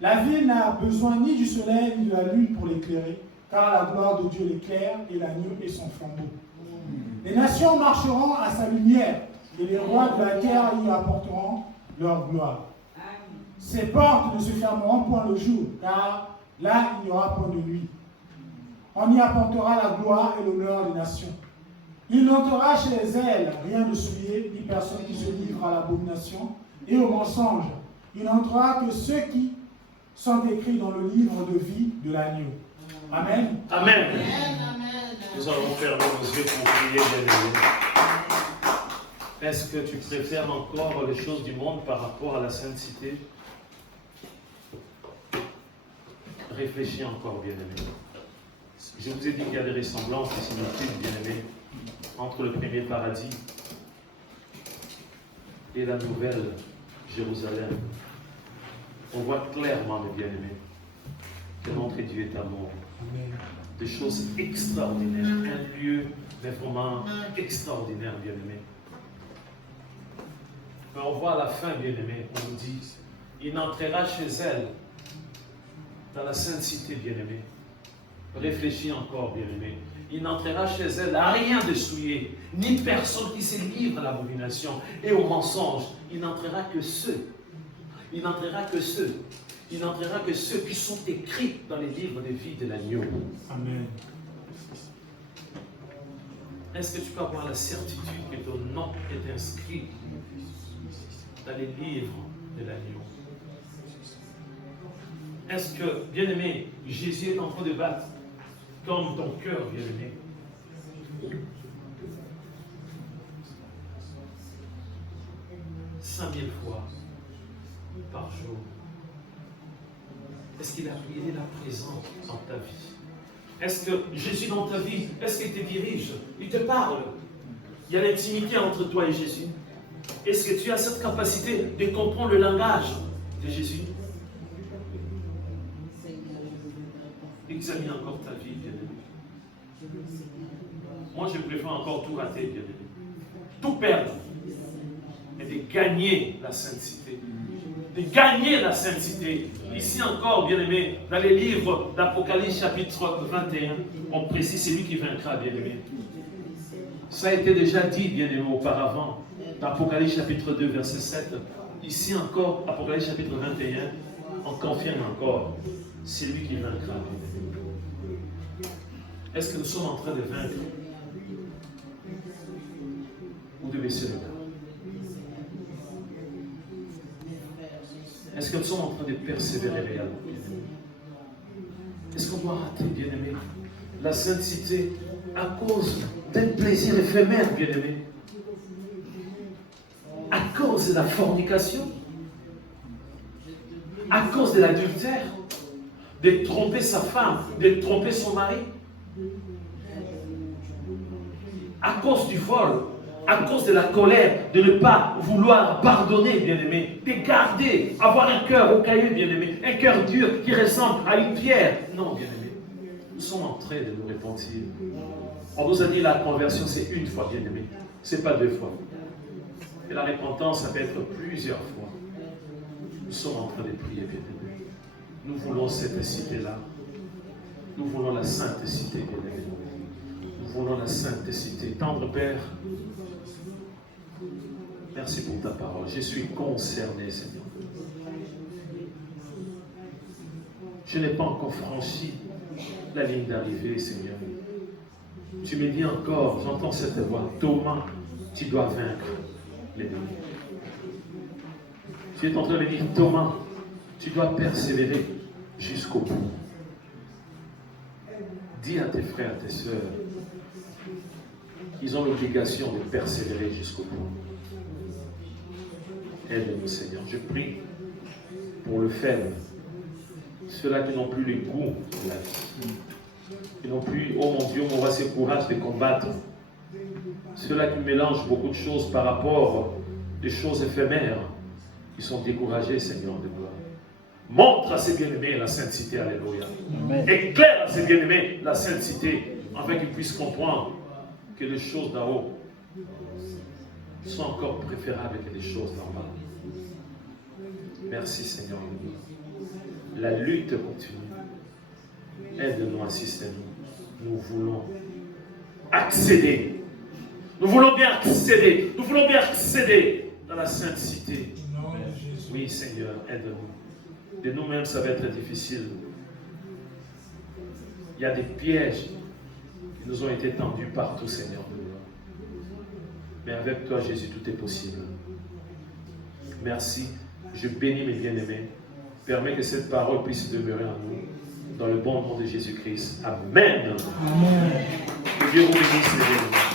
La ville n'a besoin ni du soleil ni de la lune pour l'éclairer, car la gloire de Dieu l'éclaire et l'agneau est son flambeau. Les nations marcheront à sa lumière, et les rois de la terre y apporteront leur gloire. Ces portes ne se fermeront point le jour, car là il n'y aura point de nuit. On y apportera la gloire et l'honneur des nations. Il n'entrera chez elles rien de souillé, ni personne qui se livre à l'abomination et au mensonge. Il n'entrera que ceux qui sont écrits dans le livre de vie de l'agneau. Amen. Amen. Nous allons fermer nos yeux pour prier, bien-aimés. Est-ce que tu préfères encore les choses du monde par rapport à la Sainte Cité? Réfléchis encore, bien-aimés. Je vous ai dit qu'il y a des ressemblances, des similitudes, bien-aimés, entre le premier paradis et la nouvelle Jérusalem. On voit clairement, mes bien-aimés, que notre Dieu est amour. Des choses extraordinaires, un lieu, mais vraiment extraordinaire, bien-aimés. Mais on voit à la fin, bien-aimés, on nous dit, il n'entrera chez elle dans la sainte cité, bien-aimés. Réfléchis encore, bien-aimés. Il n'entrera chez elle à rien de souillé, ni personne qui se livre à l'abomination et au mensonge. Il n'entrera que ceux. Il n'entrera que ceux. Il n'entrera que ceux qui sont écrits dans les livres de vie de l'agneau. Amen. Est-ce que tu peux avoir la certitude que ton nom est inscrit dans les livres de l'agneau? Est-ce que, bien-aimé, Jésus est en train de battre comme ton cœur, bien-aimé. 100 000 fois par jour. Est-ce qu'il est là présent dans ta vie? Est-ce que Jésus dans ta vie, est-ce qu'il te dirige? Il te parle. Il y a l'intimité entre toi et Jésus. Est-ce que tu as cette capacité de comprendre le langage de Jésus? Examine encore ta vie, bien-aimé. Moi, je préfère encore tout rater, bien-aimé. Tout perdre. Mais de gagner la sainteté. De gagner la sainteté. Ici encore, bien-aimé, dans les livres d'Apocalypse chapitre 21, on précise celui qui vaincra, bien-aimé. Ça a été déjà dit, bien-aimé, auparavant, dans Apocalypse chapitre 2, verset 7. Ici encore, Apocalypse chapitre 21, on confirme encore, c'est lui qui vaincra, bien-aimé. Est-ce que nous sommes en train de vaincre ou de baisser le cœur? Est-ce que nous sommes en train de persévérer réellement, bien-aimé? Est-ce qu'on doit rater, bien-aimé, la sainteté à cause d'un plaisir éphémère, bien-aimé? À cause de la fornication? À cause de l'adultère? De tromper sa femme? De tromper son mari? À cause du vol? À cause de la colère, de ne pas vouloir pardonner, bien-aimé, de garder, avoir un cœur au caillou, bien-aimé, un cœur dur qui ressemble à une pierre. Non, bien-aimé, nous sommes en train de nous repentir. On nous a dit la conversion, c'est une fois, bien-aimé, c'est pas 2 fois. Et la repentance, ça peut être plusieurs fois. Nous sommes en train de prier, bien-aimé. Nous voulons cette cité-là. Nous voulons la sainte cité, bien-aimé. Nous voulons la sainte cité. Tendre Père, merci pour ta parole. Je suis concerné, Seigneur. Je n'ai pas encore franchi la ligne d'arrivée, Seigneur. Tu me dis encore, j'entends cette voix, Thomas, tu dois vaincre l'ennemi. Tu es en train de me dire, Thomas, tu dois persévérer jusqu'au bout. Dis à tes frères, tes sœurs, ils ont l'obligation de persévérer jusqu'au bout. Aide-nous, Seigneur. Je prie pour le faible, ceux-là qui n'ont plus le goût de la vie, qui n'ont plus, oh mon Dieu, on va ce courage de combattre. Ceux-là qui mélangent beaucoup de choses par rapport des choses éphémères, qui sont découragés, Seigneur de gloire. Montre à ces bien-aimés la sainteté, alléluia. Éclaire à ces bien-aimés la sainteté, afin qu'ils puissent comprendre que les choses d'en haut sont encore préférables que les choses d'en bas. Merci, Seigneur. La lutte continue. Aide-nous, assistez-nous. Nous voulons accéder. Nous voulons bien accéder. Nous voulons bien accéder dans la sainte cité. Oui, Seigneur, aide-nous. De nous-mêmes, ça va être difficile. Il y a des pièges qui nous ont été tendus partout, Seigneur. Mais avec toi, Jésus, tout est possible. Merci. Je bénis mes bien-aimés. Permets que cette parole puisse demeurer en nous. Dans le bon nom de Jésus-Christ. Amen. Amen. Que Dieu vous bénisse, les bien-aimés.